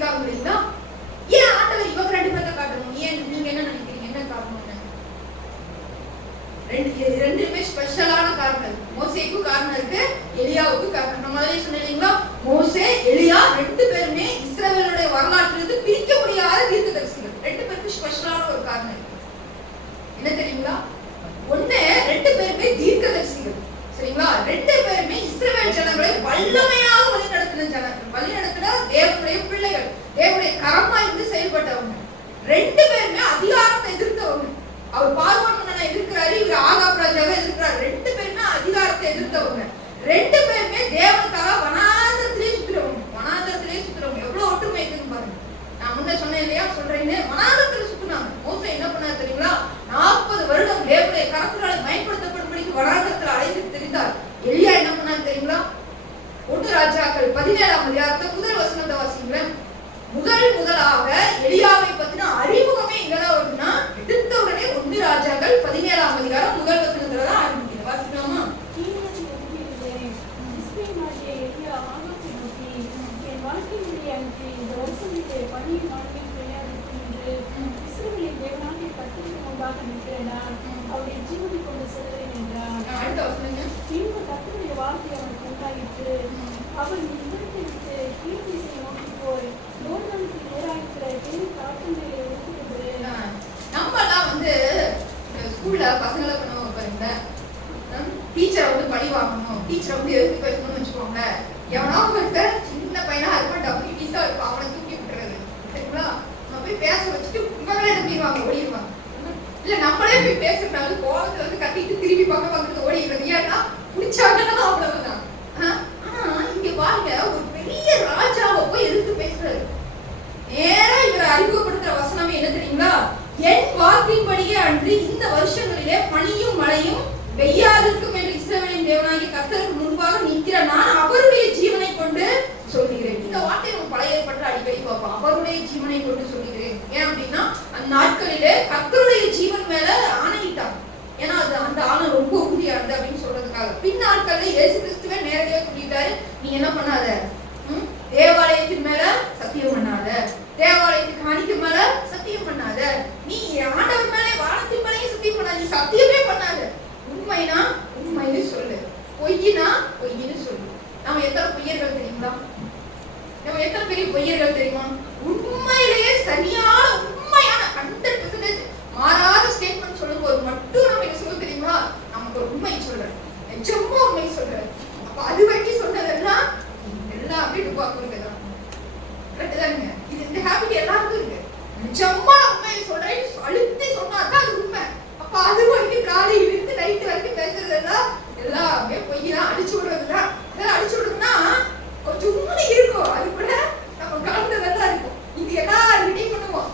இருக்காங்க இல்லைங்களா? ஏன் ஆண்டவர் இவங்க 2 பேரை காட்டணும்? ஏன் நீங்க என்ன நினைக்கிறீங்க? என்ன காரணம்? ரெண்டுமே ஸ்பெஷலான காரணம். மோசேக்கும் காரணம் இருக்கு, எலியாவுக்கு காரணம். நம்ம முதல்ல சொன்னீங்களா, மோசே எலியா 2 பேருமே இஸ்ரவேலுடைய வரலாற்றிலிருந்து பிரிக்க முடியாத தீர்க்கதரிசிகள். 2 பேருக்கு ஸ்பெஷலான ஒரு காரணம் இருக்கு. என்ன தெரியுங்களா? ஒண்ணு, 2 பேருமே தீர்க்கதரிசிகள். சரிங்களா? 2 பேருமே இஸ்ரவேல் ஜனங்களை வல்லமையாக வழிநடத்தின தேவனுடைய பிள்ளைகள், தேவனுடைய கரமா இருந்து செயல்பட்டவங்க. 2 பேருமே அதிகாரத்தை எதிர்த்தவங்க. அவர் பார்வோன் மன்னனை எதிர்க்கிறாரு, இவர் ஆகாப் ராஜாவை எதிர்க்கிறாரு. 2 பேருமே அதிகாரத்தை எதிர்த்தவங்க. 2 பேருமே தேவனுக்காக வனாந்தரத்திலே சுத்துறவங்க. எவ்வளவு ஒற்றுமை இருக்குன்னு பாருங்க. நான் முன்ன சொன்னேன் இல்லையா, சொல்றேன்னு, வனாந்தரத்துல சுத்துனாங்க. மோசே என்ன பண்ணாரு தெரியுங்களா? 40 வருடம் தேவனுடைய கரத்தினால பயன்படுத்தப்படும்படிக்கு வனாந்தரத்துல அழைத்து தெரிந்தார். எலியா என்ன பண்ணாரு தெரியுங்களா? 1 ராஜாக்கள் 17ஆம் அதிகாரத்தை முதல் வசனத்தை வாசிங்களேன். முதலாக எலியாவை பத்தின அறிமுகமே எங்கதான் வருதுன்னா, எடுத்த உடனே 1 ராஜாக்கள் 17ஆம் அதிகாரம் முதல் வசனத்துல தான் ஆரம்பிக்குது. வாசிக்கலாமா? அவருடைய ஜீவனை கொண்டு செல்வேன் என்றார். அடுத்த வசனங்க. பின்பு கர்த்தருடைய வார்த்தை அவனுக்கு உண்டாயிற்று. அவன் இவ்விடத்தை விட்டு கீழ் திசையை நோக்கி போய் யோர்தானுக்கு நேராயிருக்கிற பெரிய காட்டுகளை எடுத்துக்கொண்டு. நம்மலாம் வந்து ஸ்கூல்ல பசங்களை பண்ணுவாங்க பாருங்க, டீச்சரை வந்து பழி வாங்கணும், டீச்சரை வந்து எதிர்த்து பேசணும்னு வச்சுக்கோங்க. எவனா ஒருத்தர் சின்ன பையனா இருப்பான், டபிள்யூடிஸா இருப்பான், அவனை தூக்கி விட்டுறது. சரிங்களா? நம்ம போய் பேச வச்சுட்டு இவங்களே நம்பிடுவாங்க, ஓடிடுவாங்க. இல்ல நம்மளே போய் பேசுறதுனால கோவத்துல வந்து கத்திட்டு திரும்பி பக்கம் வந்துட்டு ஓடிடுறது. ஏன்னா பிடிச்சாங்கன்னா அவ்வளவுதான். ஆனா இங்க பாருங்க, ஒரு பெரிய ராஜாவை போய் எதிர்த்து பேசுறாரு. நேரா இவரை அறிமுகப்படுத்துற வசனமே என்ன தெரியுங்களா? என் வார்த்தையின்படியே அன்று இந்த வருஷங்களிலே பனியும் மழையும் பெய்யாதிருக்கும் என்று இஸ்ரவேலின் தேவனாகிய கர்த்தருக்கு முன்பாக நிற்கிற நான் அவருடைய ஜீவனை கொண்டு சொல்லுகிறேன். இந்த வார்த்தை நம்ம பழைய ஏற்பாட்டுல அடிக்கடி பார்ப்போம். அவருடைய ஜீவனை கொண்டு சொல்லுகிறேன். ஏன் அப்படின்னா, அந்த நாட்களிலே கர்த்தருடைய ஜீவன் மேல ஆணையிட்டாங்க. ஏன்னா அது அந்த ஆணை ரொம்ப உறுதியா இருந்து அப்படின்னு சொல்றதுக்காக. பின் நாட்கள்ல இயேசு கிறிஸ்துவே நேரடியா சொல்லிட்டாரு, நீ என்ன பண்ணாத, தேவாலயத்தின் மேல சத்தியம் பண்ணாத, தேவாலயத்துக்கு காணிக்க மேல சத்தியம் பண்ணாத, நீ ஆண்டவர் மேலே வானத்தின் மேலேயே சத்தியம் பண்ணாத, நீ சத்தியமே பண்ணாத. உண்மைனா உண்மைன்னு சொல்லு, பொய்யினா பொய்ன்னு சொல்லு. நம்ம எத்தனை பொய்யர்கள் தெரியுங்களா? நம்ம எத்தனை பெரிய பொய்யர்கள் தெரியுமா? உண்மையிலேயே சரியான உண்மையான 100% மாறாத ஸ்டேட்மெண்ட் சொல்லும்போது மட்டும் நம்ம என்ன சொல்ல தெரியுமா? நமக்கு ஒரு உண்மை சொல்றேன், நிஜமா உண்மை சொல்றேன். அப்ப அது வரைக்கும் சொன்னதெல்லாம் எல்லாமே டுபாக்குறதுதான். கரெக்ட் தானுங்க? இந்த ஹேபிட் எல்லாருக்கும் இருக்கு. நிஜமா உண்மையை சொல்றேன் அழுத்தி சொன்னாதான் அது உண்மை. அப்ப அது வரைக்கும் காலையில இருந்து நைட்டு வரைக்கும் பேசுறதெல்லாம் எல்லாமே பொய்யெல்லாம் அடிச்சு விடுறதுதான். அதெல்லாம் அடிச்சு விடுறதுன்னா கொஞ்சம் உண்மை இருக்கும், அது கூட நம்ம கலந்ததெல்லாம் இருக்கும். இது எல்லாருக்கிட்டையும் பண்ணுவோம்.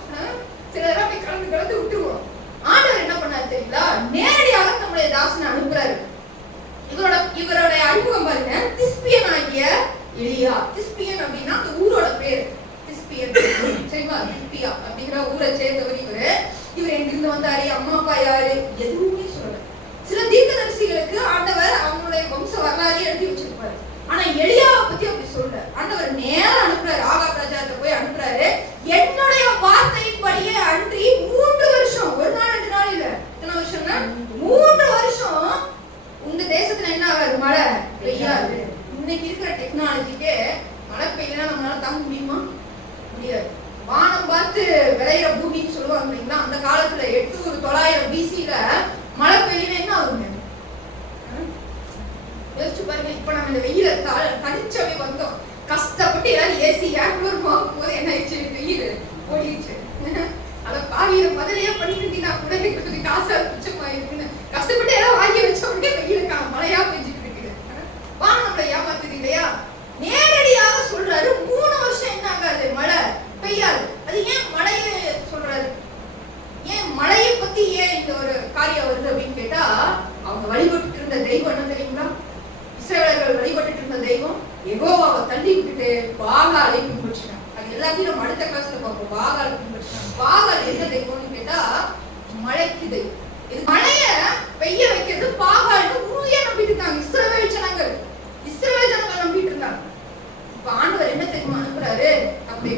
சிலரெல்லாம் போய் கலந்து விட்டுருவோம். ஆண்டவர் என்ன பண்ணாரு தெரியுங்களா? நேரடியாக நம்முடைய தாசனை அனுப்புறாரு. இவரோட அறிமுகம் பாருங்க, திஸ்பியன் ஆகிய எலியா. திஸ்பியன் அப்படின்னா அந்த ஊரோட பேர் திஸ்பியன். சரிங்களா? திஸ்பியா அப்படிங்கிற ஊரை சேர்ந்தவர் இவர் எங்கிருந்து வந்தாரு, அம்மா அப்பா யாரு, எதுவுமே சொல்லல. சில தீர்க்கதரிசிகளுக்கு ஆண்டவர் அவங்களுடைய வம்ச வரலாறு எழுதி வச்சிருப்பாரு. ஆனா எலியாவை பத்தி அப்படி சொல்ற. ஆண்டவர் நேரம் அனுப்புறாரு, ஆகாப் ராஜாட்ட போய் அனுப்புறாரு. என்னுடைய வார்த்தையின்படியே அன்றி 3 வருஷம், ஒரு நாள் 2 நாள் இல்ல, எத்தனை வருஷம்னா 3 வருஷம் உங்க தேசத்துல என்ன ஆகாது, மழை பெய்யாது. இன்னைக்கு இருக்கிற டெக்னாலஜிக்கே மழை பெய்யலாம் நம்மளால தாங்க முடியுமா? முடியாது. வானம் பார்த்து விளையிற பூமின்னு சொல்லுவாங்க இல்லைங்களா? அந்த காலத்துல 800-900 BC-ல மழை பெய்யல என்ன ஆகுங்க? யோசிச்சு பாருங்க. இப்ப நம்ம இந்த வெயில தனிச்சவே வந்தோம், கஷ்டப்பட்டு எல்லாரும் ஏசி ஏர்கூலர் வாங்கும் போது என்ன ஆயிடுச்சு, வெயில் ஓடிடுச்சு. அத பாவியில முதலையே பண்ணிட்டு இருந்தீங்கன்னா கூட கொஞ்சம் காசா மிச்சமாயிருக்குன்னு கஷ்டப்பட்டு எல்லாம் வாங்கி வச்ச உடனே வெயிலுக்கான மழையா பெஞ்சிட்டு இருக்குது. வாங்க நம்மளை ஏமாத்துது இல்லையா? நேரடியாக சொல்றாரு 3 வருஷம் என்ன ஆகாது, மழை பெய்யாது. அது ஏன் மழையை சொல்றாரு? ஏன் மழையை பத்தி ஏன் இந்த ஒரு காரியம் வருது அப்படின்னு கேட்டா, அவங்க வழிபட்டு இருந்த தெய்வம் என்ன தெரியுங்களா? இஸ்ரவேலர்கள் வழிபட்டு இருந்த தெய்வம் யெகோவாவை தள்ளி விட்டுட்டு பாகாலை பின்பற்றினாங்க. அது எல்லாத்தையும் நம்ம அடுத்த கிளாஸ்ல பார்ப்போம். பாகாலை பின்பற்றினாங்க. பாகால் என்ன தெய்வம்னு கேட்டா மழைக்கு தெய்வம். இது மழைய பெய்ய வைக்கிறது பாகால்னு உறுதியா நம்பிட்டு இருந்தாங்க இஸ்ரவேல் ஜனங்கள். இஸ்ரவேல் ஜனங்கள் நம்பிட்டு இருந்தாங்க. இப்ப ஆண்டவர் என்ன தெரியுமா அனுப்புறாரு? அப்படி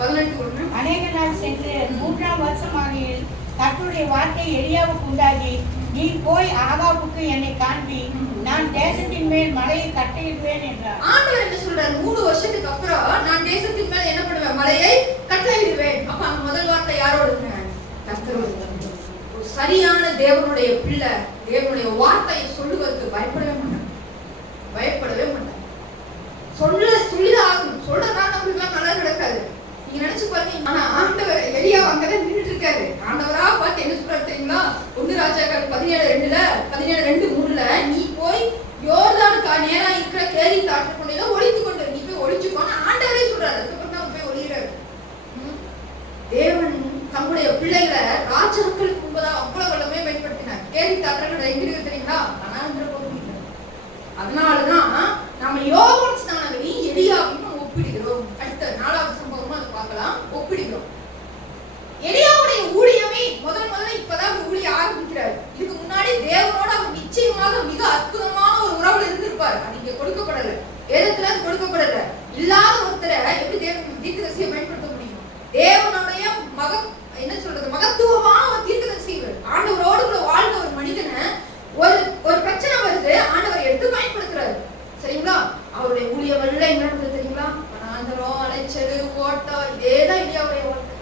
18:1. அநேக நாள் சென்று 3ஆம் வருஷமாகையில் கர்த்தருடைய வார்த்தை எலியாவுக்கு உண்டாகி, நீ போய் ஆகாபுக்கு என்னை காண்பி, நான் தேசத்தின் மேல் மலையை கட்டளையிடுவேன் என்றார். ஆண்டவர் என்ன சொல்றாரு? 3 வருஷத்துக்கு அப்புறம் நான் தேசத்தின் மேல என்ன பண்ணுவேன்? மலையை கட்டளையிடுவேன். அப்ப அந்த முதல் வார்த்தை யாரோடுங்க? கர்த்தரோடு. ஒரு சரியான தேவனுடைய பிள்ளை தேவனுடைய வார்த்தையை சொல்லுவதற்கு பயப்படவே மாட்டாங்க. பயப்படவே மாட்டாங்க. சொல்லிதான் ஆகணும். சொல்றதுனால நமக்கு நல்லா நடக்காது. நீங்க நினைச்சு பாருங்க. ஆனா ஆண்டவர் எலியா அங்கதான் நின்றுட்டு இருக்காரு. ஆண்டவரா பார்த்து என்ன சொல்றாரு தெரியுங்களா? 1 ராஜாக்கள் 17:2-3 நீ போய் யோர்தானுக்கு நேரா இருக்கிற கேரி தாற்றுக்குள்ள ஒளிந்து கொண்டு நீ போய் ஒளிச்சுக்கோன்னு ஆண்டவரே சொல்றாரு. அதுக்கப்புறம் தான் போய் ஒளிகிறாரு. தேவன் தம்முடைய பிள்ளைகளை ராஜாக்களுக்கு முன்பதாக அவ்வளவு வல்லமே பயன்படுத்தினார். கேரி தாற்றங்கள் எங்க இருக்கு தெரியுங்களா? அதனாலதான் நாம யோவான் ஸ்நானகனை எலியாவையும் ஒப்பிடுகிறோம். அடுத்த 4வது சம்பவமா அதை பார்க்கலாம். ஒப்பிடுகிறோம். எலியாவுடைய ஊழியமே முதல்ல இப்பதான் ஊழிய ஆரம்பிக்கிறார். இதுக்கு முன்னாடி தேவனோட அவர் நிச்சயமாக மிக அற்புதமான ஒரு உறவுல இருந்திருப்பார். அது இங்க கொடுக்கப்படல, வேதத்துல கொடுக்கப்படல. இல்லாத ஒருத்தரை எப்படி தேவன் தீர்க்கதரிசியை பயன்படுத்த முடியும்? தேவனுடைய மகத்துவமான ஒரு தீர்க்கதரிசி. ஆண்டவரோடு கூட வாழ்ந்த ஒரு மனிதனை ஒரு பிரச்சனை வருது, ஆண்டவர் எடுத்து பயன்படுத்துறாரு. சரிங்களா? அவருடைய ஊழியம் எல்லாம் என்ன நடந்தது தெரியுங்களா? அனாந்தரம், அலைச்சல், ஓட்டம், இதேதான் எலியாவுடைய வாழ்க்கை.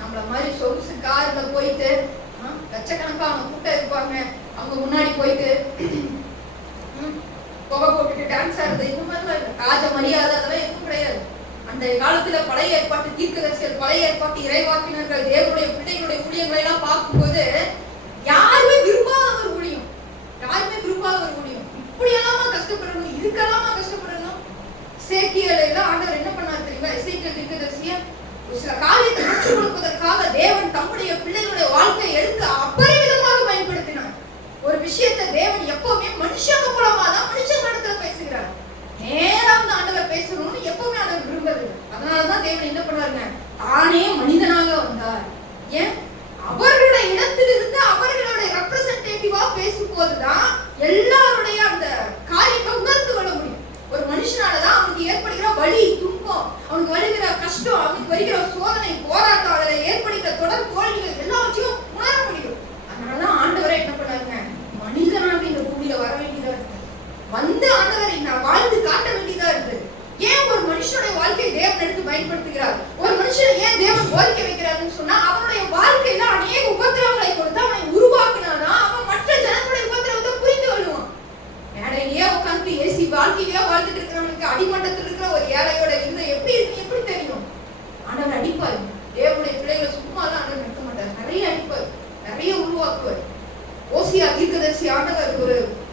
நம்மள மாதிரி சொகுசு கார்ல போயிட்டு லட்சக்கணக்கான கூட்டம் இருப்பாங்க, அவங்க முன்னாடி போயிட்டு புகை போட்டுட்டு டான்ஸ் ஆடுறது இந்த மாதிரிலாம் இல்லை. ராஜ மரியாதை அதெல்லாம் எதுவும் கிடையாது. அந்த காலத்துல பழைய ஏற்பாட்டு தீர்க்கதரிசிகள், பழைய ஏற்பாட்டு இறைவாக்கினர்கள், தேவனுடைய பிள்ளைகளுடைய ஊழியங்களை எல்லாம் பார்க்கும்போது யாருமே விரும்பாத ஒரு ஊழியம். இப்படியெல்லாமா கஷ்டப்படணும்? இதுக்கெல்லாமா கஷ்டப்படணும்? எசேக்கியேல் எல்லாம் ஆண்டவர் என்ன பண்ணார் தெரியுமா? எசேக்கியேல் தீர்க்கதரிசிய சில காரியத்தை கற்றுக் கொடுப்பதற்காக தேவன் தம்முடைய பிள்ளைகளுடைய வாழ்க்கையை எடுத்து அபரிமிதமாக பயன்படுத்தினார். ஒரு விஷயத்தை தேவன் எப்பவுமே மனுஷங்க மூலமா தான் மனுஷங்களிடத்துல பேசுகிறார். நேரா வந்து ஆண்டவர் பேசணும்னு எப்பவுமே ஆண்டவர் விரும்புறது. அதனாலதான் தேவன் என்ன பண்ணாருங்க? தானே மனிதனாக வந்தார். ஏன்? அவர்களுடைய இடத்திலிருந்து அவர்களுடைய ரெப்ரசன்டேட்டிவா பேசும்போதுதான் எல்லாருடைய அந்த காரியத்தை உணர்ந்து கொள்ள முடியும். ஒரு மனுஷனாலதான் அவனுக்கு ஏற்படுகிற வலி, துன்பம், அவனுக்கு வருகிற கஷ்டம், அவனுக்கு வருகிற சோதனை, போராட்டம், அதுல ஏற்படுகிற தொடர் தோல்விகள் எல்லாவற்றையும் உணர முடியும். அதனாலதான் ஆண்டவரை என்ன பண்ணாருங்க? மனிதனாக இந்த பூமியில வர வேண்டியதா இருக்கு. வந்து ஆண்டவரை நான் வாழ்ந்து காட்ட வேண்டியதா இருக்கு. ஏன் ஒரு மனுஷனுடைய வாழ்க்கையை தேவன் எடுத்து பயன்படுத்துகிறார்? ஒரு மனுஷனை ஏன் தேவன் போதிக்க வைக்கிறாருன்னு சொன்னா, அவனுடைய வாழ்க்கையில அநேக உபத்திரவங்களை கொடுத்து அவனை உருவாக்கினாதான் அவன் மற்ற ஜனங்களுடைய உபத்திரவத்தை புரிந்து கொள்ளுவான். மேடையிலேயே உட்காந்து ஏசி வாழ்க்கையிலேயே வாழ்ந்துட்டு இருக்கிறவனுக்கு அடிமட்டத்தில் இருக்கிற ஒரு ஏழையோட இருந்த எப்படி இருக்கு எப்படி தெரியும்? ஆண்டவர் அடிப்பார். தேவனுடைய பிள்ளைகளை சும்மா எல்லாம் ஆண்டவர் நிற்க மாட்டார். நிறைய அடிப்பார், நிறைய உருவாக்குவார். ஓசியா தீர்க்கதரிசி ஆண்டவர்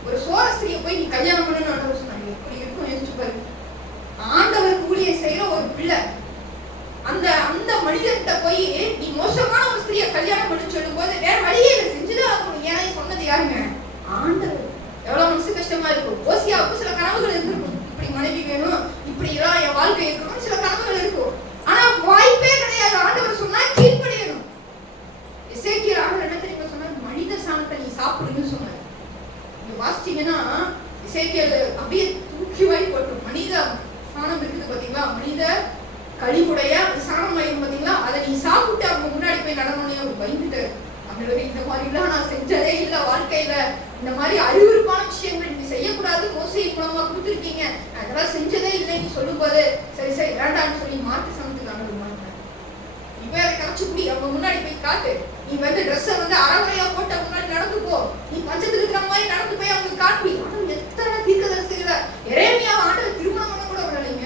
ஒரு சோரஸ்திரியை போய் நீ கல்யாணம் பண்ணணும்னு ஆண்டவர் சொன்னாங்க. எப்படி இருக்கும் யோசிச்சு பாரு. ஆண்டவர் ஊழியை செய்யற ஒரு பிள்ளை அந்த மனிதன்கிட்ட போய் நீ மோசமான ஒரு ஸ்திரியை கல்யாணம் பண்ணி சொல்லும் போது வேற வழியே இல்லை, செஞ்சுதான் ஆகணும். ஏன்னா சொன்னது யாருங்க? ஆண்டவர். எவ்வளவு மனசு கஷ்டமா இருக்கும். ஓசியாவுக்கு சில கனவுகள் இருந்திருக்கும். இப்படி மனைவி வேணும், இப்படி எல்லாம் என் வாழ்க்கை இருக்கணும், சில கனவுகள் இருக்கும். ஆனா வாய்ப்பே கிடையாது. ஆண்டவர் சொன்னா கீழ்ப்படியணும். எசேக்கியேல் ஆண்டவர் என்ன தெரியுமா சொன்னார்? மனித சாணத்தை நீ சாப்பிடுன்னு சொன்னார். நீங்க வாசிச்சீங்கன்னா எசேக்கியேல் அப்படியே தூக்கி வாய் போட்டு மனித சாணம் இருக்குது பாத்தீங்களா? மனித கழிவுடைய சாணம் ஆயிரும் பாத்தீங்களா? அதை நீ சாப்பிட்டு அவங்க முன்னாடி போய் நடனோடனே அவர் பயந்துட்டு அவங்களோட இந்த மாதிரி எல்லாம் நான் செஞ்சதே இல்லை வாழ்க்கையில, இந்த மாதிரி அறிவுறுப்பான விஷயங்கள் நீ செய்யக்கூடாது மோசையின் மூலமா கொடுத்துருக்கீங்க, அதெல்லாம் செஞ்சதே இல்லைன்னு சொல்லும் போது சரி சரி வேண்டான்னு சொல்லி மாட்டு சமத்துக்கு அனுப்புவாங்க. நீ வேற கரைச்சு குடி, அவங்க முன்னாடி போய் காட்டு. நீ வந்து ட்ரெஸ்ஸை வந்து அறகுறையா போட்டு முன்னாடி நடந்து போ. நீ பஞ்சத்துல இருக்கிற மாதிரி நடந்து போய் அவங்களுக்கு காட்டி. ஆனால் எத்தனை தீர்க்கதரிசிகளை எரேமியா ஆண்டவர் திருமணம் பண்ண கூட விடலைங்க.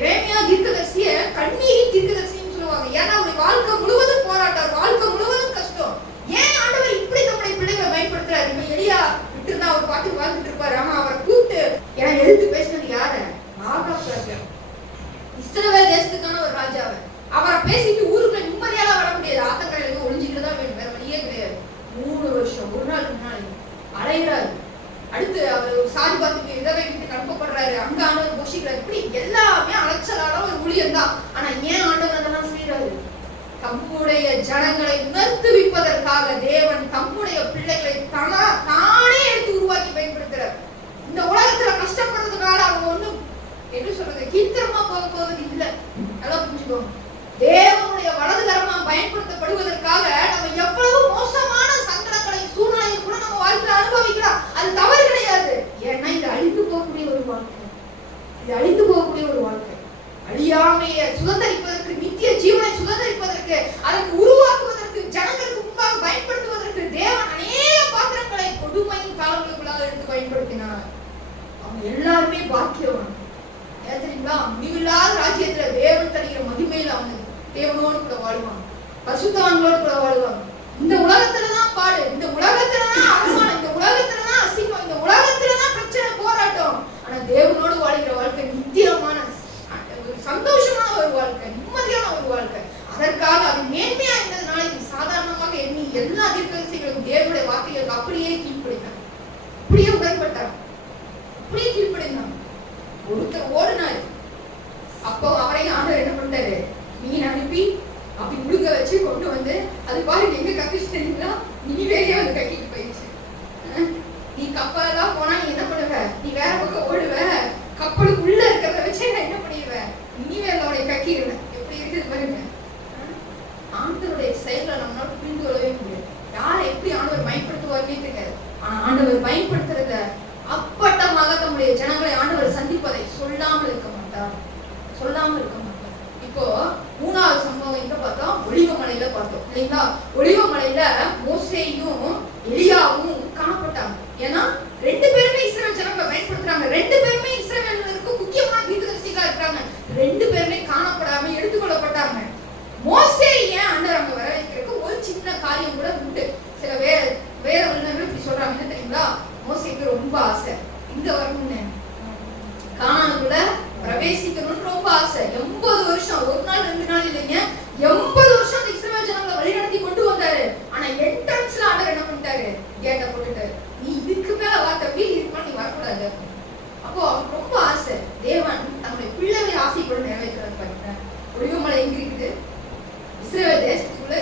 எரேமியா தீர்க்கதரிசிய கண்ணீரின் தீர்க்கதரிசின்னு சொல்லுவாங்க. ஏன்னா அவருடைய வாழ்க்கை முழுவதும் போராட்டம், வாழ்க்கை முழுவதும் கஷ்டம். ஏன் ஆண்டவர் இப்படி நம்முடைய பிள்ளைகளை பயன்படுத்துறாரு? இப்ப எலியா விட்டுருந்தா அவர் பாட்டு வாழ்ந்துட்டு இருப்பாரு. ஆனா அவரை கூப்பிட்டு ஏன் எடுத்து பேசினது யாரு? ஆகாப் ராஜா, இஸ்ரவேல் தேசத்துக்கான ஒரு ராஜாவை. அவரை பேசிட்டு ஊருக்குள்ள நிம்மதியால வர முடியாது. ஆத்தங்கரையில ஒளிஞ்சிட்டு தான் வேணும், வேற வழியே கிடையாது. 3 வருஷம் ஒரு நாள் முன்னாடி அலைகிறாரு. அடுத்து அவர் சாதி பாத்துக்கு இதவை வீட்டுக்கு அனுப்பப்படுறாரு. அங்க ஆண்டவர் போஷிக்கிறார். இப்படி எல்லாமே அலைச்சலான ஒரு ஊழியம் தான். ஆனா ஏன் ஆண்டவர் அதெல்லாம் செய்யறாரு? தம்முடைய ஜனங்களை உணர்த்துவிப்பதற்காக தேவன் தம்முடைய பிள்ளைகளை தானே எடுத்து உருவாக்கி பயன்படுத்துறார். இந்த உலகத்துல கஷ்டப்படுறதுனால அவங்க ஒண்ணும் என்ன சொல்றது கீழ்த்தரமா போக போவது இல்லை. நல்லா புரிஞ்சுக்கோங்க. பயன்படுத்தப்படுவதற்காக நம்ம எவ்வளவு மோசமான சங்கடங்களை சூழ்நிலையை கூட நம்ம வாழ்க்கையில அனுபவிக்கலாம். அது தவறு கிடையாது. ஏன்னா இது அழிந்து போகக்கூடிய ஒரு வாழ்க்கை. இது அழிந்து போகக்கூடிய ஒரு வாழ்க்கை. அழியாமையை சுதந்திரிப்பதற்கு, நித்திய ஜீவனை சுதந்திரிப்பதற்கு, அதற்கு உருவாக்குவதற்கு, ஜனங்களுக்கு முன்பாக பயன்படுத்துவதற்கு தேவன் அநேக பாத்திரங்களை கொடுமையின் காலங்களுக்குள்ளாக எடுத்து பயன்படுத்தினார். அவங்க எல்லாருமே பாக்கியவான். ஏன் தெரியுங்களா? முடிவில்லாத ராஜ்யத்துல தேவன் தருகிற மகிமையில அவங்க தேவனோடு கூட வாழ்வாங்க, பரிசுத்தவான்களோடு கூட வாழ்வாங்க. இந்த உலகத்துலதான் பாடு, இந்த உலகத்துலதான் அவமானம், இந்த உலகத்துலதான் அசிங்கம், இந்த உலகத்துலதான் பிரச்சனை, போராட்டம். ஆனா தேவனோடு வாழ்கிற வாழ்க்கை நித்தியமான சந்தோஷமான ஒரு வாழ்க்கை, நிம்மதியான ஒரு வாழ்க்கை. அதற்காக அது மேன்மையா இருந்ததுனால இது சாதாரணமாக எண்ணி எல்லா தீர்க்கதரிசிகளும் தேவனுடைய வார்த்தைகளுக்கு அப்படியே கீழ்ப்படினாங்க, அப்படியே உடன்பட்டாங்க, அப்படியே கீழ்ப்படினாங்க. ஒருத்தர் ஓடினாரு. அப்போ அவரை ஆண்டவர் என்ன பண்ணிட்டாரு? மீன் அனுப்பி அப்படி முழுங்க வச்சு கொண்டு வந்து அது பாருங்க எங்க கக்கிச்சு தெரியுங்களா? நினிவேலையே வந்து கட்டிட்டு போயிடுச்சு. நீ கப்பலெல்லாம் போனா நீ என்ன பண்ணுவ? நீ வேற பக்கம் ஓடுவ. கப்பலுக்குள்ள இருக்கிறத வச்சே நான் என்ன பண்ணிடுவ? நினிவேலோடைய கக்கிடுவேன். எப்படி இருக்குது பாருங்க. ஆண்டவருடைய செயலை நம்மளால புரிந்து கொள்ளவே முடியாது. யாரை எப்படி ஆண்டவர் பயன்படுத்துவார்னே தெரியாது. ஆனா ஆண்டவர் பயன்படுத்துறத அப்பட்டமாக தம்முடைய ஜனங்களை ஆண்டவர் சந்திப்பதை சொல்லாமல் இருக்க மாட்டார், சொல்லாமல் இருக்க மாட்டார். இப்போ மூணாவது சம்பவம் எங்க பார்த்தோம்? ஒலிவமலையில பார்த்தோம் இல்லைங்களா? ஒலிவமலையில மோசேயும் எலியாவும் காணப்பட்டாங்க. ஏன்னா ரெண்டு பேருமே இஸ்ரவேல் ஜனங்களை பயன்படுத்துறாங்க. ரெண்டு பேருமே இஸ்ரவேலுக்கு முக்கியமான தீர்க்கதரிசிகளா இருக்காங்க. ரெண்டு பேருமே காணப்படாம எடுத்துக்கொள்ளப்பட்டாங்க. மோசே ஏன் ஆண்டவர் அங்க வர வைக்கிறதுக்கு ஒரு சின்ன காரியம் கூட உண்டு. சில வேற வல்லுநர்கள் இப்படி சொல்றாங்க. என்ன தெரியுங்களா? மோசேக்கு ரொம்ப ஆசை இங்க வரணும்னு, கானானுக்குள்ள பிரவேசிக்கணும்னு ரொம்ப ஆசை. 80 வருஷம், ஒரு நாள் 2 நாள் இல்லைங்க, 80 வருஷம் அந்த இஸ்ரவேல் ஜனங்களை வழிநடத்தி கொண்டு வந்தாரு. ஆனா என்ட்ரன்ஸ்ல ஆண்டவர் என்ன பண்ணிட்டாரு? கேட்ட போட்டுட்டாரு. நீ இதுக்கு மேல வா தம்பி, இதுக்கு நீ வரக்கூடாது. அப்போ அவருக்கு ரொம்ப ஆசை. தேவன் தன்னுடைய பிள்ளைகளை ஆசை கூட நிறைவேற்றுறாரு. பாருங்க, ஒலிவமலை எங்க இருக்குது? இஸ்ரவேல் தேசத்துக்குள்ள.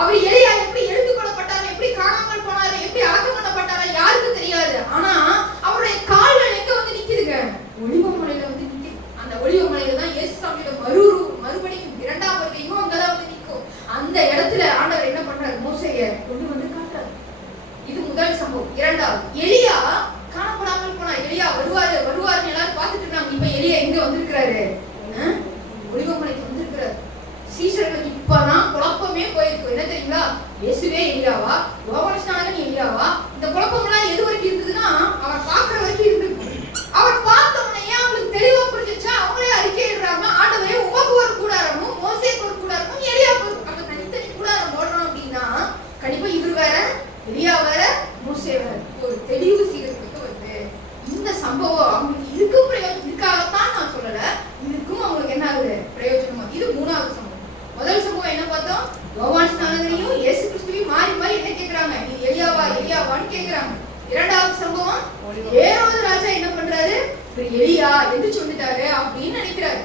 அவர் எலியா எப்படி எடுத்துக்கொள்ளப்பட்டாரு, எப்படி காணாமல் போனாரு, எப்படி அடக்கம் பண்ணப்பட்டாரா யாருக்கு தெரியாது. ஆனா அவருடைய கால்கள் எங்க வந்து நிக்குதுங்க? ஒலிவமலையில வந்து நிக்குது. அந்த ஒலிவமலையில தான் இயேசு சாமியோட மறுபடியும் 2ஆம் வருகையும் அங்கதான் வந்து நிற்கும். அந்த இடத்துல ஆண்டவர் என்ன பண்றாரு? மோசேயை கொண்டு வந்து காட்டுறாரு. இது முதல் சம்பவம். இரண்டாவது, எலியா காணப்படாமல் போனா. எலியா வருவாருன்னு எல்லாரும் பார்த்துட்டு இருக்காங்க. இப்ப எலியா எங்க வந்திருக்கிறாரு? ஒலிவமலைக்கு வந்திருக்கிறாரு. சீஷர்களுக்கு இப்பதான் குழப்பமே போயிருக்கு. என்ன தெரியுங்களா? இயேசுவே எலியாவா, யோவான் எலியாவா? இந்த குழப்பம் எல்லாம் எது வரைக்கும் இருந்ததுன்னா அவர் பார்க்கிற வரைக்கும் இருந்திருக்கு. அவர் பார்த்த உடனே அவங்களுக்கு தெளிவா புரிஞ்சிச்சா, அவங்களே அறிக்கையிடுறாங்க, ஆண்டவரே உமக்கு ஒரு கூடாரமும் மோசேக்கு ஒரு கூடாரமும் எலியாவுக்கு அங்க தனித்தனி கூடாரம் போடுறோம் அப்படின்னா கண்டிப்பா இவர் வேற, எலியா வேற, மோசே வேற. ஒரு தெளிவு சீக்கிரத்துக்கு வருது. இந்த சம்பவம் அவங்களுக்கு இதுக்காகத்தான் நான் சொல்லல, இதுக்கும் அவங்களுக்கு என்ன ஆகுது? பிரயோஜனமா. இது மூணாவது சம்பவம். முதல் சம்பவம் என்ன பார்த்தோம்? யோவான் ஸ்நானகரையும் இயேசு கிறிஸ்துவையும் மாறி மாறி என்ன கேக்குறாங்க? நீ எலியாவான்னு கேக்குறாங்க. இரண்டாவது சம்பவம், ஏரோது ராஜா என்ன பண்றாரு? எலியா என்று சொல்லிட்டாரு அப்படின்னு நினைக்கிறாரு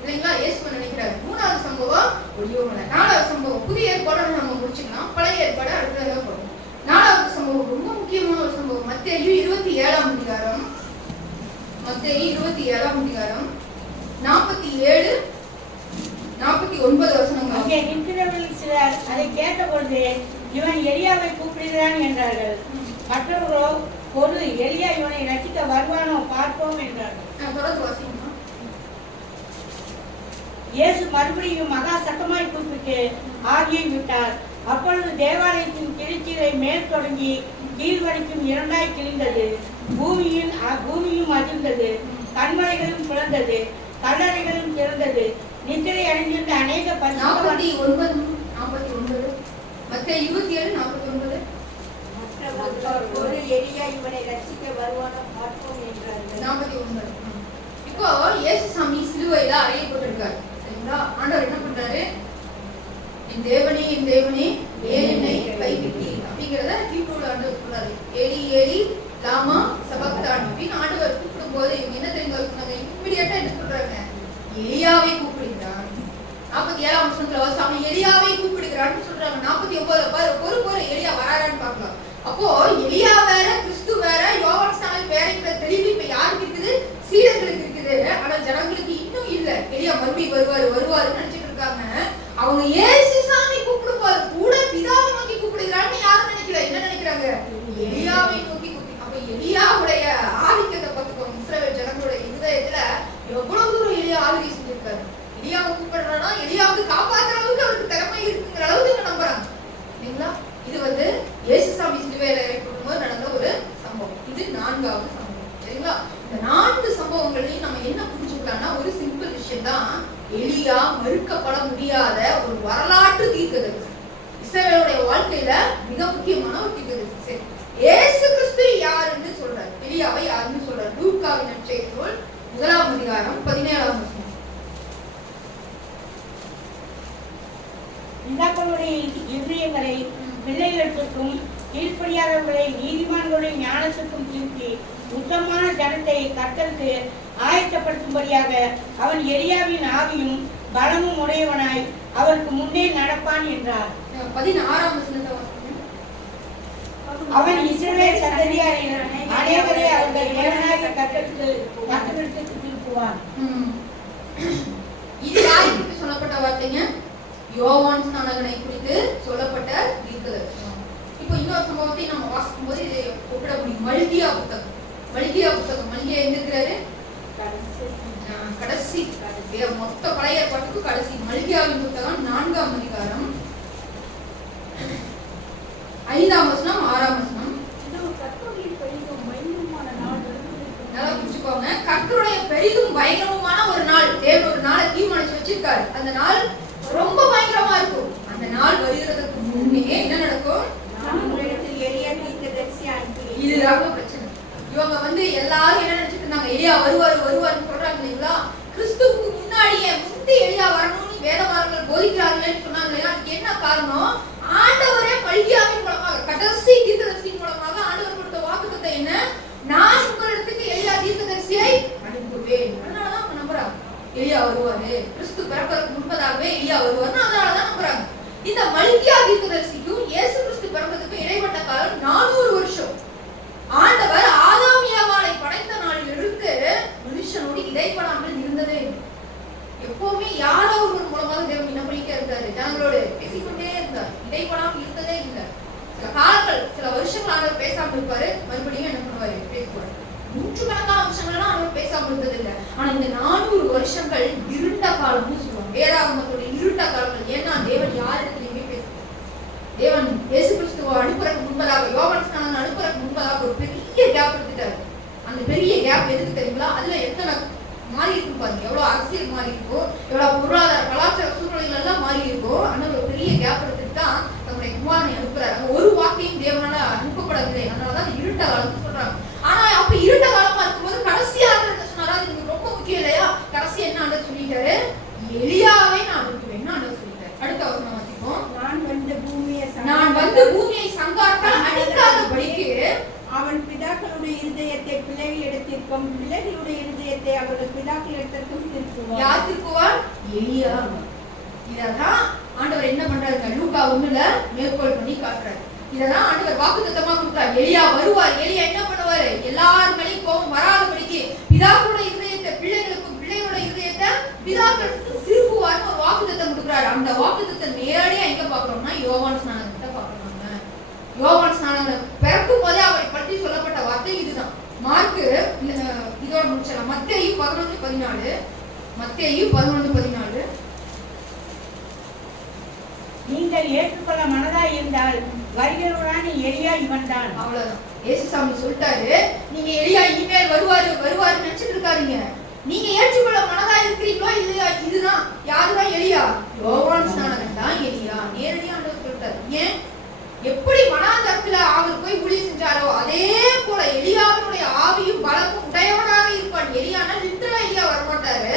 இல்லைங்களா? இயேசு நினைக்கிறாரு. மூணாவது சம்பவம் ஒலிவமலை. நாலாவது சம்பவம் புதிய ஏற்பாடோட நம்ம முடிச்சுக்கலாம், பழைய ஏற்பாடு அடுத்ததாக போடும். நாலாவது சம்பவம் ரொம்ப முக்கியமான ஒரு சம்பவம். மத்தேயு 27ஆம் அதிகாரம், மத்தேயு 27ஆம் அதிகாரம் 47 49 வசனங்கள். அங்கே நிற்கிறவர்கள் சிலர் அதை கேட்ட பொழுது இவன் எலியாவை கூப்பிடுகிறான் என்றார்கள். மற்றவர்களோ ஒரு எலியா இவனை ரசிக்க வருவானோ பார்ப்போம் என்றார்கள். தொடர்ந்து வாசிக்கணும். இயேசு மறுபடியும் மகா சத்தமாய் கூப்பிட்டு ஆவியை விட்டார். அப்பொழுது தேவாலயத்தின் கிழிச்சிலை மேல் தொடங்கி கீழ் வரைக்கும் 2ஆய் கிழிந்தது. பூமியும் அதிர்ந்தது, கண்மலைகளும் பிளந்தது, கல்லறைகளும் திறந்தது. நித்திரை அடைந்திருந்த அநேக 49 மத்தேயு 27:49. ஒரு எலியா இவனை ரட்சிக்க வருவானோ பார்ப்போம் என்றார்கள். 49. இப்போ இயேசு சாமி சிலுவையில அறையப்பட்டிருக்காரு சரிங்களா? ஆண்டவர் என்ன பண்றாரு? என் தேவனே ஏன் என்னை கைவிட்டீர் அப்படிங்கிறத ஹீப்ரூல ஆண்டவர் சொல்றாரு. ஏலி ஏலி லாமா சபக்தானி அப்படின்னு ஆண்டவர் கூப்பிடும் போது இவங்க என்ன தெரியுங்க சொன்னாங்க? இமிடியேட்டா என்ன சொல்றாங்க? எலியாவை கூப்பிடுகிறான். 47ஆம் வசனத்துல சாமி எலியாவை கூப்பிடுகிறான்னு சொல்றாங்க. 49 ஒரு எலியா வராரான்னு பார்க்கலாம். அப்போ எலியா வேற, கிறிஸ்து வேற, யோவான் ஸ்நானகர் வேறங்கிற தெளிவு இப்ப யாருக்கு இருக்குது? சீடர்களுக்கு இருக்குது. ஆனா ஜனங்களுக்கு இன்னும் இல்ல. எலியா மறுபடியும் வருவாருன்னு நினைச்சிட்டு இருக்காங்க. அவங்க இயேசு எளியா மறுக்கப்பட முடியாத ஒரு வரலாற்று தீர்க்கதரிசி. இஸ்ரவேலுடைய வாழ்க்கையில மிக முக்கியமான ஒரு தீர்க்கதரிசி. சரி, இயேசு கிறிஸ்து யாருன்னு சொல்றாரு, எலியாவை யாருன்னு சொல்றாரு. லூக்காவின் நற்செய்தி நூல் 1ஆம் அதிகாரம் 17ஆம் வசனம். பிதாக்களுடைய இருதயங்களை பிள்ளைகளுக்கும் கீழ்ப்படியாதவர்களை நீதிமான்களுடைய ஞானத்துக்கும் திருப்பி உத்தமமான ஜனத்தை கர்த்தருக்கு ஆயத்தப்படுத்தும்படியாக அவன் எலியாவின் ஆவியும் பலமும் உடையவனாய் அவருக்கு முன்னே நடப்பான் என்றார். 16ஆம் வசனத்தை வாசிங்க. அவன் இஸ்ரவேல் சந்ததியாரில் அனைவரை அவர்கள் தேவனாகிய கர்த்தருக்கு திருப்புவான். இது யாரை குறித்து சொல்லப்பட்ட வார்த்தைங்க? யோவான் ஸ்நானகனை குறித்து சொல்லப்பட்ட தீர்க்கதரிசனம். இப்போ இன்னொரு சம்பவத்தை நம்ம வாசிக்கும் போது இதை ஒப்பிட முடியும். மல்கியா புத்தகம். மல்கியா எங்க இருக்கிறாரு? கடைசி மொத்த பழைய ஏற்பாட்டுக்கு கடைசி. மல்கியாவின் புத்தகம் 4ஆம் அதிகாரம் 5ஆம் வசனம் 6ஆம் வசனம். நல்லா புரிஞ்சுக்கோங்க. கர்த்தருடைய பெரிதும் பயங்கரமான ஒரு நாள், தேவன் ஒரு நாளை தீர்மானிச்சு வச்சிருக்காரு. அந்த நாள் ரொம்ப பயங்கரமா இருக்கும். அந்த நாள் வருகிறதுக்கு முன்னே என்ன நடக்கும்? இதுதாங்க பிரச்சனை. இவங்க எல்லாரும் என்ன நினைச்சிட்டு இருந்தாங்க? எலியா வருவாருன்னு சொல்றாங்க இல்லைங்களா? கிறிஸ்துவுக்கு முன்னாடியே முந்தி எலியா வரணும்னு வேதவாரங்கள் போதிக்கிறார்களேன்னு சொன்னாங்க இல்லையா? அதுக்கு என்ன காரணம்? ஆண்டவரே மல்கியாவின் மூலமாக, கடைசி தீர்க்கதரிசியின் மூலமாக ஆண்டவர் கொடுத்த வாக்குத்தத்தம் என்ன? நான் உங்களிடத்துக்கு எலியா தீர்க்கதரிசியை அனுப்புவேன். அதனாலதான் அவங்க நம்புறாங்க எலியா வருவாரு, கிறிஸ்து பிறப்பதற்கு முன்பதாகவே எலியா வருவாருன்னு அதனாலதான் நம்புறாங்க. இந்த மல்கியா தீர்க்கதரிசிக்கும் இயேசு கிறிஸ்து பிறந்ததுக்கும் இடைப்பட்ட காலம் 400 வருஷம். ஆண்டவர் ஆதாம் ஏவாளை படைத்த நாளில் இருந்து மனுஷனோடு இடைப்படாமல் இருந்ததே. எப்பவுமே யாரோ ஒருவர் மூலமாக தேவன் என்ன பண்ணிட்டே இருந்தாரு, ஜனங்களோடு பேசிக்கொண்டே இருந்தார். இடைப்படாமல் இருந்ததே இல்லை. சில காலங்கள், சில வருஷங்கள் ஆண்டவர் பேசாமல் இருப்பாரு, மறுபடியும் என்ன பண்ணுவாரு? பேசுவாரு. நூற்றுக்கணக்கான வருஷங்கள்லாம் அவர் பேசாமல் இருந்ததில்லை. ஆனா இந்த 400 வருஷங்கள் இருண்ட காலம்னு சொல்லுவாங்க. வேதாகமத்தோட இருண்ட காலங்கள். ஏன்னா தேவன் யாரிடத்திலுமே பேசுவார். தேவன் இயேசு கிறிஸ்துவை அனுப்புறதுக்கு முன்பதாக, யோவான் ஸ்நானகனை அனுப்புறதுக்கு முன்பதாக ஒரு பெரிய கேப் எடுத்துட்டாரு. அந்த பெரிய கேப் எதுக்கு தெரியுங்களா? அதுல எத்தனை மாறி இருக்கும் பாருங்க. எவ்வளவு அரசியல் மாறி இருக்கும், எவ்வளவு பொருளாதார கலாச்சார சூழ்நிலைகள் எல்லாம் மாறி இருக்கும். ஆனால் ஒரு பெரிய கேப் எடுத்துட்டு தான் தன்னுடைய குமாரனை அனுப்புறாரு. அங்க ஒரு வார்த்தையும் தேவனால அனுப்பப்படவில்லை. அதனாலதான் இருண்ட காலம்னு சொல்றாங்க. ஆனா அப்ப இருண்ட காலமா இருக்கும்போது கடைசியா சொன்னாரா? இது ரொம்ப முக்கியம் இல்லையா? கடைசி என்ன ஆண்டவர் சொல்லிட்டாரு? எலியாவை நான் அனுப்புவேன்னு ஆண்டவர் சொல்லிட்டாரு. அடுத்த வசனம் வாசிப்போம். நான் வந்து பூமியை சங்காரத்தால் அடிக்காதபடிக்கு அவன் பிதாக்களுடைய இருதயத்தை பிள்ளைகளிடத்திற்கும் பிள்ளைகளுடைய இருதயத்தை அவர்கள் பிதாக்களிடத்திற்கும் திருப்புவார். யார் திருப்புவார்? எலியா. இததான் ஆண்டவர் என்ன பண்றாரு? லூக்கா 1ல மேற்கோள் பண்ணி காட்டுறாரு. இதெல்லாம் ஆண்டவர் வாக்குத்தத்தமா கொடுத்தார். எலியா வருவார். எலியா என்ன பண்ணுவாரு? எல்லார் மேலேயும் கோபம் வராதபடிக்கு பிதாக்களுடைய இருதயத்தை பிள்ளைகளுக்கும் பிள்ளைகளுடைய இருதயத்தை பிதாக்களுக்கும் திருப்புவார்னு ஒரு வாக்குத்தத்தம் கொடுக்குறாரு. அந்த வாக்குத்தத்தை நேரடியா எங்க பாக்குறோம்னா யோவான் ஸ்நானகத்தை பாக்குறோம். யோவான் ஸ்நானகன் பிறக்கும் போதே அவரை பற்றி சொல்லப்பட்ட வார்த்தை இதுதான். மார்க்கு இதோட முடிச்சலாம். மத்தேயு 11:14. மத்தேயு 11:14. நீங்கள் ஏற்றுக்கொள்ள மனதாய் இருந்தால் வருகிறவரான எலியா இவன் தான். அவ்வளவுதான். இயேசுசாமி சொல்லிட்டாரு, நீங்க எலியா இனிமேல் வருவாரு நினைச்சிட்டு இருக்காதீங்க. நீங்க ஏற்றுக்கொள்ள மனதாய் இருக்கிறீங்களோ இல்லையா? இதுதான். யாருதான் எலியா? யோவான் ஸ்நானகன் தான் எலியா. நேரடியா ஆண்டவர் சொல்லிட்டாரு. ஏன்? எப்படி வனாந்தரத்துல அவர் போய் ஊழியம் செஞ்சாரோ அதே போல எலியாவினுடைய ஆவியும் பலமும் உடையவனாக இருப்பான். எலியானா லிட்டரலா எலியா வரமாட்டாரு.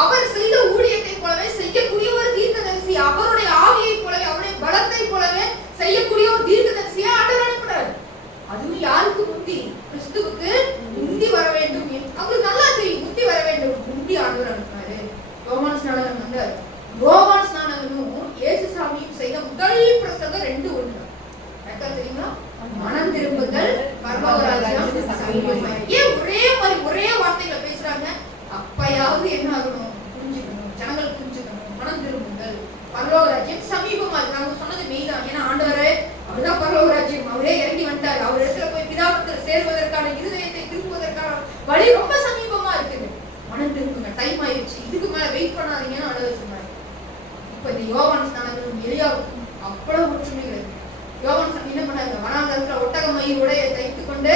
அவர் செய்த ஊழியத்தை போலவே செய்யக்கூடிய ஒரு தீர்க்கதரிசி, அவருடைய ஆவியை போலவே அவருடைய பலத்தை போலவே செய்யக்கூடிய ஒரு தீர்க்கதரிசியா ஆண்டவர் அனுப்புறாரு. அதுவும் யாருக்கு முந்தி? கிறிஸ்துவுக்கு முந்தி வர வேண்டும். அவருக்கு நல்லா தெரியும் முந்தி வர வேண்டும். முந்தி ஆண்டவர் அனுப்புறாரு. யோவான் ஸ்நானகன் வந்தார். யோவான் ஸ்நானகனும் இயேசுசாமியும் செய்த முதல் பிரசங்கம் 2 ஒன்று. தெரியுங்களா? மனம் திரும்புதல், பரலோகராஜ்யம் சமீபமாய். ஏன் ஒரே வார்த்தைகளை பேசுறாங்க? அப்பயாவது என்ன ஆகணும்? புரிஞ்சுக்கணும், ஜனங்கள் புரிஞ்சுக்கணும். மனம் திரும்புதல், பரலோகராஜ்யம் சமீபமாய். நாங்க சொன்னது மெய்தான். ஏன்னா ஆண்டவரே அவர்தான் பரலோகராஜ்யம். அவரே இறங்கி வந்தார். அவர் இடத்துல போய் பிதாவிடத்தில் சேருவதற்கான இருதயத்தை திருப்புவதற்கான வழி ரொம்ப சமீபமா இருக்குது. மனம் திரும்புங்க, டைம் ஆயிடுச்சு, இதுக்கு மேல வெயிட் பண்ணாதீங்கன்னு ஆண்டவர் சொன்னார். இப்ப இந்த யோவான் ஸ்நானகனும் எலியாவுக்கும் அவ்வளவு ஒற்றுமை இருக்கு. யோவான் என்ன பண்ணாரு? வனாந்தரத்துல ஒட்டக மயிர் உடைய தைத்துக் கொண்டு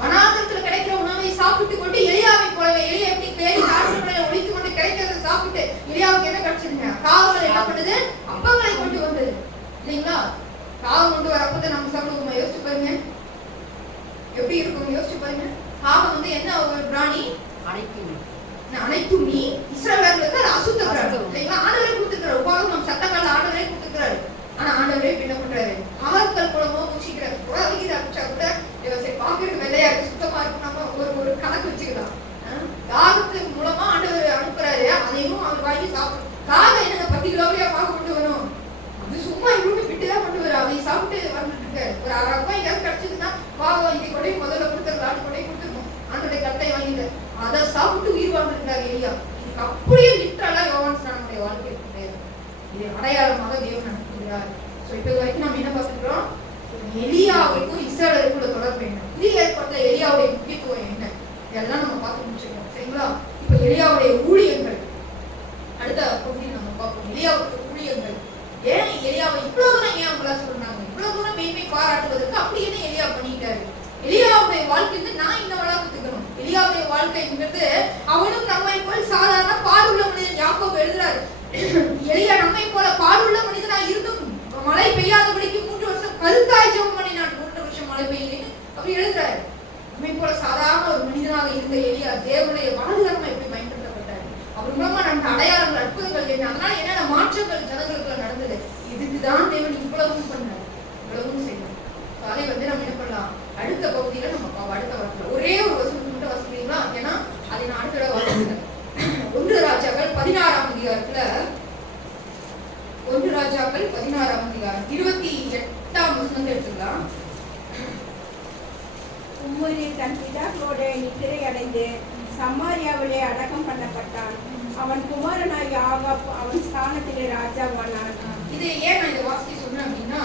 வனாந்தரத்துல கிடைக்கிற உணவை சாப்பிட்டு கொண்டு எலியாவை போலவே, எலியா எப்படி பேரி காற்று ஒழித்து கொண்டு கிடைக்கிறத சாப்பிட்டு எலியாவுக்கு என்ன கிடைச்சிருங்க? காகம் வந்து என்ன ஒரு பிராணி? அனைத்தும் நீ இஸ்ரவேலர்களுக்கு அது அசுத்த பிராணி இல்லைங்களா? ஆண்டவரே கொடுத்துருக்காரு, உபாகமம் சட்டங்கள் ஆண்டவரே கொடுத்துருக்காரு. ஆனா ஆண்டவரே என்ன பண்றாரு? காகங்கள் மூலமா பூசிக்கிறாரு. புறாவைக்கு அடிச்சா கூட சரி பாக்குறதுக்கு வெள்ளையா இருக்கு, சுத்தமா இருக்கு, நம்ம ஒரு கணக்கு வச்சுக்கலாம். காகத்தின் மூலமா ஆண்டவர் அனுப்புறாரு, அதையும் அவர் வாங்கி சாப்பிடும். காகம் என்னங்க 10 கிலோவையா பாக்க கொண்டு வரும்? அது சும்மா இவருக்கு விட்டுதான் கொண்டு வரும். அதை சாப்பிட்டு வந்துட்டு இருக்காரு. ஒரு 6 ரூபாய் ஏதாவது கிடைச்சதுன்னா பாவம் இதை கொண்டே முதல்ல கொடுத்துருக்கலாம், கொண்டே கொடுத்துருக்கோம். ஆண்டோடைய கட்டை வாங்கிட்டு அதை சாப்பிட்டு உயிர் வாழ்ந்துருக்காரு எலியா. இதுக்கு அப்படியே லிட்டரலா யோவான் ஸ்நானனுடைய வாழ்க்கை கிடையாது. இது அடையாளமாக தேவன் அனுப்புகிறார். சோ இப்ப வரைக்கும் நம்ம என்ன பார்த்துக்கிறோம்? எலியாவுக்கும் இஸ்ரவேலுக்கும் உள்ள தொடர்பு என்ன, புதிய ஏற்பாட்டுல எலியாவுடைய முக்கியத்துவம் என்ன, இதெல்லாம் நம்ம பார்த்து முடிச்சிருக்கோம். சரிங்களா? இப்ப எலியாவுடைய ஊழியங்கள் அடுத்த பகுதியில் நம்ம பார்ப்போம். எலியாவுடைய ஊழியங்கள் ஏன் எலியாவை இவ்வளவு தூரம் ஏன் அவங்களா சொல்றாங்க? இவ்வளவு தூரம் மேன்மை பாராட்டுவதற்கு அப்படி என்ன எலியா பண்ணிட்டாரு? எலியாவுடைய வாழ்க்கைக்கு நான் இந்த வளர்த்துக்கணும். எலியாவுடைய வாழ்க்கைங்கிறது அவனும் நம்மை போல் சாதாரண பாடுள்ள மனிதன். யாக்கோபு எழுதுறாரு, எலியா நம்மை போல பாடுள்ள மனிதனா இருந்தும் மழை பெய்யாதபடிக்கு 3 வருஷம் கருத்தாய் ஜெபம் பண்ணினான். 3 வருஷம் மழை பெய்யலன்னு அப்படி எழுதுறாரு. நம்மை போல சாதாரண ஒரு மனிதனாக இருந்த எலியா தேவனுடைய வலதுகரமா எப்படி பயன்படுத்தப்பட்டார்? அவர் மூலமா நடந்த அடையாளங்கள், அற்புதங்கள் என்ன, அதனால என்னென்ன மாற்றங்கள் ஜனங்களுக்குள்ள நடந்தது? இதுக்குதான் தேவன் இவ்வளவும் பண்ணார், இவ்வளவும் செய்யணும். அதை வந்து நம்ம என்ன பண்ணலாம்? அடுத்த பகுதியில நம்ம அடுத்த வாரத்துல ஒரே ஒரு வசனம் மட்டும் வாசிக்கிறீங்களா? ஏன்னா அதை நான் அடுத்த வாசிக்கிறேன். 1 ராஜாக்கள் 16ஆம் அதிகாரத்துல 1 ராஜாக்கள் 16ஆம் அதிகாரம் 28ஆம் வசனத்தை எடுத்துக்கலாம். உம்முரி தன் பிதாக்களோட நித்திரை அடைந்து சமாரியாவிலே அடக்கம் பண்ணப்பட்டான். அவன் குமாரனாகிய ஆகாப் அவன் ஸ்தானத்திலே ராஜாவானான். இது ஏன் நான் இதை வாசிக்க சொன்னேன் அப்படின்னா,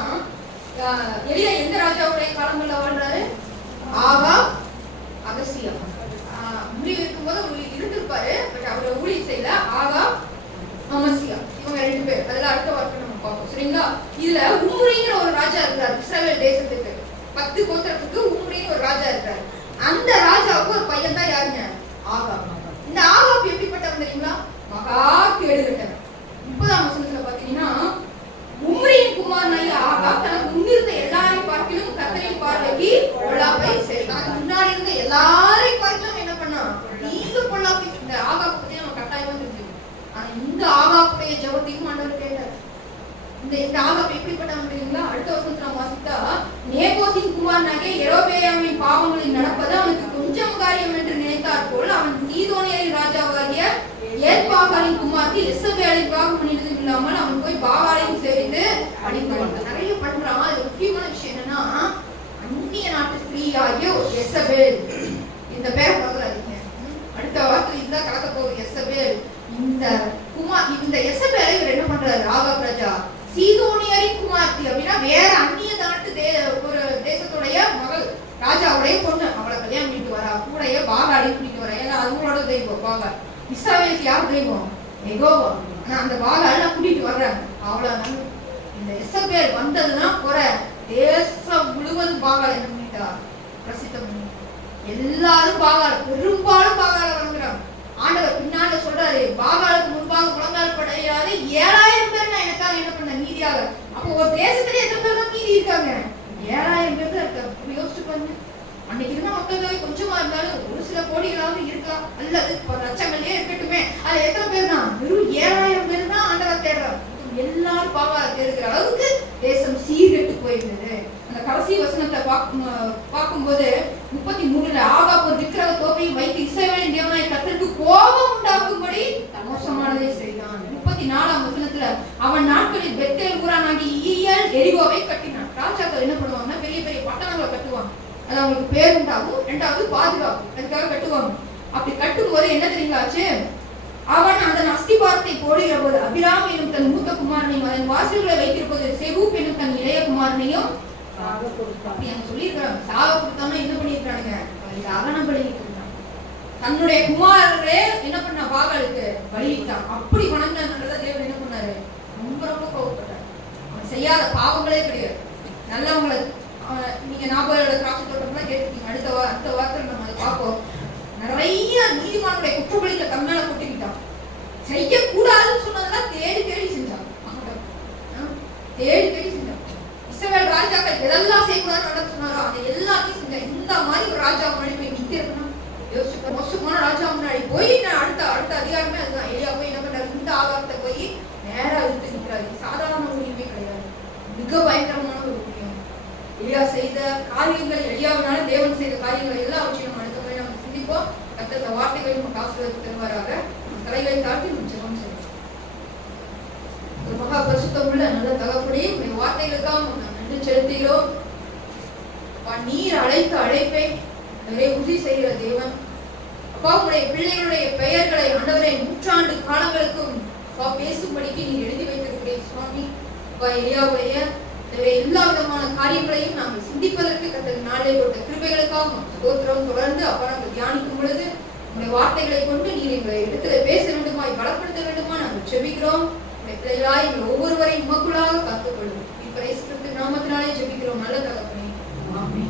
எலியா எந்த ராஜாவுடைய காலங்கள்ல வாழ்றாரு? ஆகாப், அகசியா. முடிவு இருக்கும்போது அவர் இருந்திருப்பாரு, பட் அவரை ஊழியம் செய்யல. ஆகாப், அமசியா, இவங்க 2 பேர். அதெல்லாம் அடுத்த வாரம் நம்ம பார்ப்போம். சரிங்களா? இதுல உம்முரிங்கிற ஒரு ராஜா இருக்கிறார் இஸ்ரவேல் தேசத்துக்கு. 10 கோத்திரத்துக்கு உம்முரின்னு ஒரு ராஜா இருக்கிறார். அந்த ராஜாவுக்கு ஒரு பையன் தான் யாருங்க? ஆகாப். இந்த ஆகாப் எப்படிப்பட்டவன் தெரியுங்களா? மகா கேடுகட்டவன். 30ஆம் வசனத்துல பாத்தீங்கன்னா, உம்ரியின் குமாரனாகிய ஆகாப் தனக்கு முன்னிருந்த எல்லாரையும் பார்க்கிலும் கர்த்தரின் பார்வைக்கு பொல்லாப்பை செய்தான். முன்னாடி இருந்த எல்லாரையும் பார்க்கிலும் என்ன பண்ணா? இந்த பொல்லாப்பை. இந்த ஆகாப் பத்தி நம்ம கட்டாயமா தெரிஞ்சுக்கணும். ஆனா இந்த ஆகாப்புடைய ஜெபத்தையும் ஆண்டவர் கேட்டார். இந்த ஆகாப் எப்படிப்பட்டவன் தெரியுங்களா? அடுத்த வசனத்துல நம்ம வாசித்தா, நேபோத்தின் குமாரனாகிய யெரொபெயாமின் பாவங்களில் நடப்பது அவனுக்கு கொஞ்சம் காரியம் என்று நினைத்தார் போல் அவன் சீதோனியரின் ராஜாவாகிய ஏத்பாகாலின் குமார்த்தி எசபேலின் விவாகம் பண்ணினதும் இல்லாமல் அவன் போய் பாகாலையும் சேர்ந்து அடிப்பான். நிறைய பண்றான். அது முக்கியமான விஷயம் என்னன்னா, அந்நிய நாட்டு ஸ்திரீயாகிய எசபேல். இந்த பேரை மறந்துடாதீங்க. அடுத்த வாரத்துல இதுதான் கலக்க போகுது. எசபேல். இந்த எசபேலை இவர் என்ன பண்றாரு? ஆகாப் ராஜா சீதோனியரின் குமார்த்தி அப்படின்னா வேற அந்நிய நாட்டு ஒரு தேசத்துடைய மகள், ராஜாவுடைய பொண்ணு. அவளை கல்யாணம் பண்ணிட்டு வரா. கூடைய பாகாலையும் பண்ணிட்டு வரா. ஏன்னா அவங்களோட தெய்வம் பாகால். இஸ்ரவேலுக்கு யார் தெய்வம்? யெகோவா. ஆனா அந்த பாகால கூட்டிட்டு வர்றாங்க. அவ்வளவு இந்த எசபேல் வந்ததுன்னா குறை. தேசம் முழுவதும் பாகால என்ன பண்ணிட்டா? பிரசித்தம் பண்ணி எல்லாரும் பாகால, பெரும்பாலும் பாகால வணங்குறாங்க. ஆண்டவர் பின்னால சொல்றாரு, பாகாலுக்கு முன்பாக முழங்கால் படையாது 7000 பேர் நான் எனக்காக என்ன பண்ண மீதியாக. அப்போ ஒரு தேசத்துல எத்தனை பேர் தான் மீதி இருக்காங்க? 7000 பேர் தான் இருக்காங்க. யோசிச்சு பாருங்க. அன்னைக்கு இருந்த மக்கள் தொகை கொஞ்சமா இருந்தாலும் ஒரு சில கோடிகளாவது இருக்கலாம், அல்லது லட்சங்களே இருக்கட்டுமே. அதுல எத்தனை பேர் தான்? வெறும் 7000 பேர் தான் ஆண்டவர் தேடுறாங்க. எல்லாரும் பாகால தேடுகிற அளவுக்கு தேசம் சீர்கெட்டு போயிருந்தது. அந்த கடைசி வசனத்தை பார்க்கும்போது 33ல ஆகாப் ஒரு விக்கிரக தோப்பையும் வைத்து இஸ்ரவேலின் தேவனாகிய கர்த்தருக்கு கோபம் உண்டாக்கும்படி மோசமானதை செய்தான். 34ஆம் வசனத்துல அவன் நாட்களில் பெத்தேல் ஊரானாகி ஈயல் எரிகோவை கட்டினான். ராஜாக்கள் என்ன பண்ணுவாங்கன்னா பெரிய பெரிய பட்டணங்களை கட்டுவாங்க. அது அவங்களுக்கு பேர் உண்டாகும், 2வது பாதுகாப்பு, அதுக்காக கட்டுவாங்க. அப்படி கட்டும் போது என்ன தெரியுங்களாச்சு? அவன் அந்த அஸ்திபாரத்தை போடுகிற போது அபிராம் என்னும் தன் மூத்த குமாரனையும் அதன் வாசல்களை வைத்திருப்பது செகூப் என்னும் தன் இளைய குமாரனையும் சொல்லியிருக்காங்க. சாக கொடுத்தாம என்ன பண்ணிருக்கானுங்க? அகனம் பலியிட்டு இருந்தாங்க. தன்னுடைய குமாரரே என்ன பண்ண? பாகாலுக்கு பலியிட்டான். அப்படி வணங்கினதுனால தேவன் என்ன பண்ணாரு? ரொம்ப ரொம்ப கோபப்பட்டார். அவன் செய்யாத பாவங்களே கிடையாது. நல்லவங்களை நீங்க 40 திராட்சை தோட்டம்லாம் கேட்டுருக்கீங்க. அடுத்த வாரத்தில் நம்ம அதை பார்ப்போம். நிறைய நீதிமானுடைய குற்றப்பலிகளை தன்னால கொட்டிக்கிட்டான். செய்யக்கூடாதுன்னு சொன்னதெல்லாம் தேடி தேடி செஞ்சான். தேடி தேடி செஞ்சான். இஸ்ரவேல் ராஜாக்கள் எதெல்லாம் செய்யக்கூடாதுன்னு நடந்து சொன்னாரோ அதை எல்லாத்தையும் செஞ்சான். இந்த மாதிரி ஒரு ராஜா முன்னாடி போய் நிக்கிறதுனா பரிசுத்தமுள்ள நல்ல தகப்பனே, உடைய வார்த்தைகளுக்காக நாம் நன்றி செலுத்துகிறோம். நீர் அழைத்த அழைப்பை உறுதி செய்கிற தேவன். அப்பா, உடைய பிள்ளைகளுடைய பெயர்களை ஆண்டவரே நூற்றாண்டு காலங்களுக்கும் பேசும்படிக்கு நீர் எழுதி வைத்திருக்கிறேன் சுவாமி. அப்பா, எலியாவுடைய எல்லா விதமான காரியங்களையும் நாங்கள் சிந்திப்பதற்கு கர்த்தர் நாளை கொடுத்த கிருபைகளுக்காக ஸ்தோத்திரம். தொடர்ந்து அப்பா நாங்கள் தியானிக்கும் பொழுது உடைய வார்த்தைகளை கொண்டு நீர் எங்களை இடத்துல பேச வேண்டுமாய் பலப்படுத்த வேண்டுமா நாங்கள் ஜெபிக்கிறோம். உடைய பிள்ளைகளாய் எங்கள் ஒவ்வொருவரையும் உமக்குள்ளாக காத்துக்கொள்ளும். இப்ப இயேசு கிறிஸ்து நாமத்தினாலே ஜெபிக்கிறோம் நல்ல தகப்பனே. ஆமென்.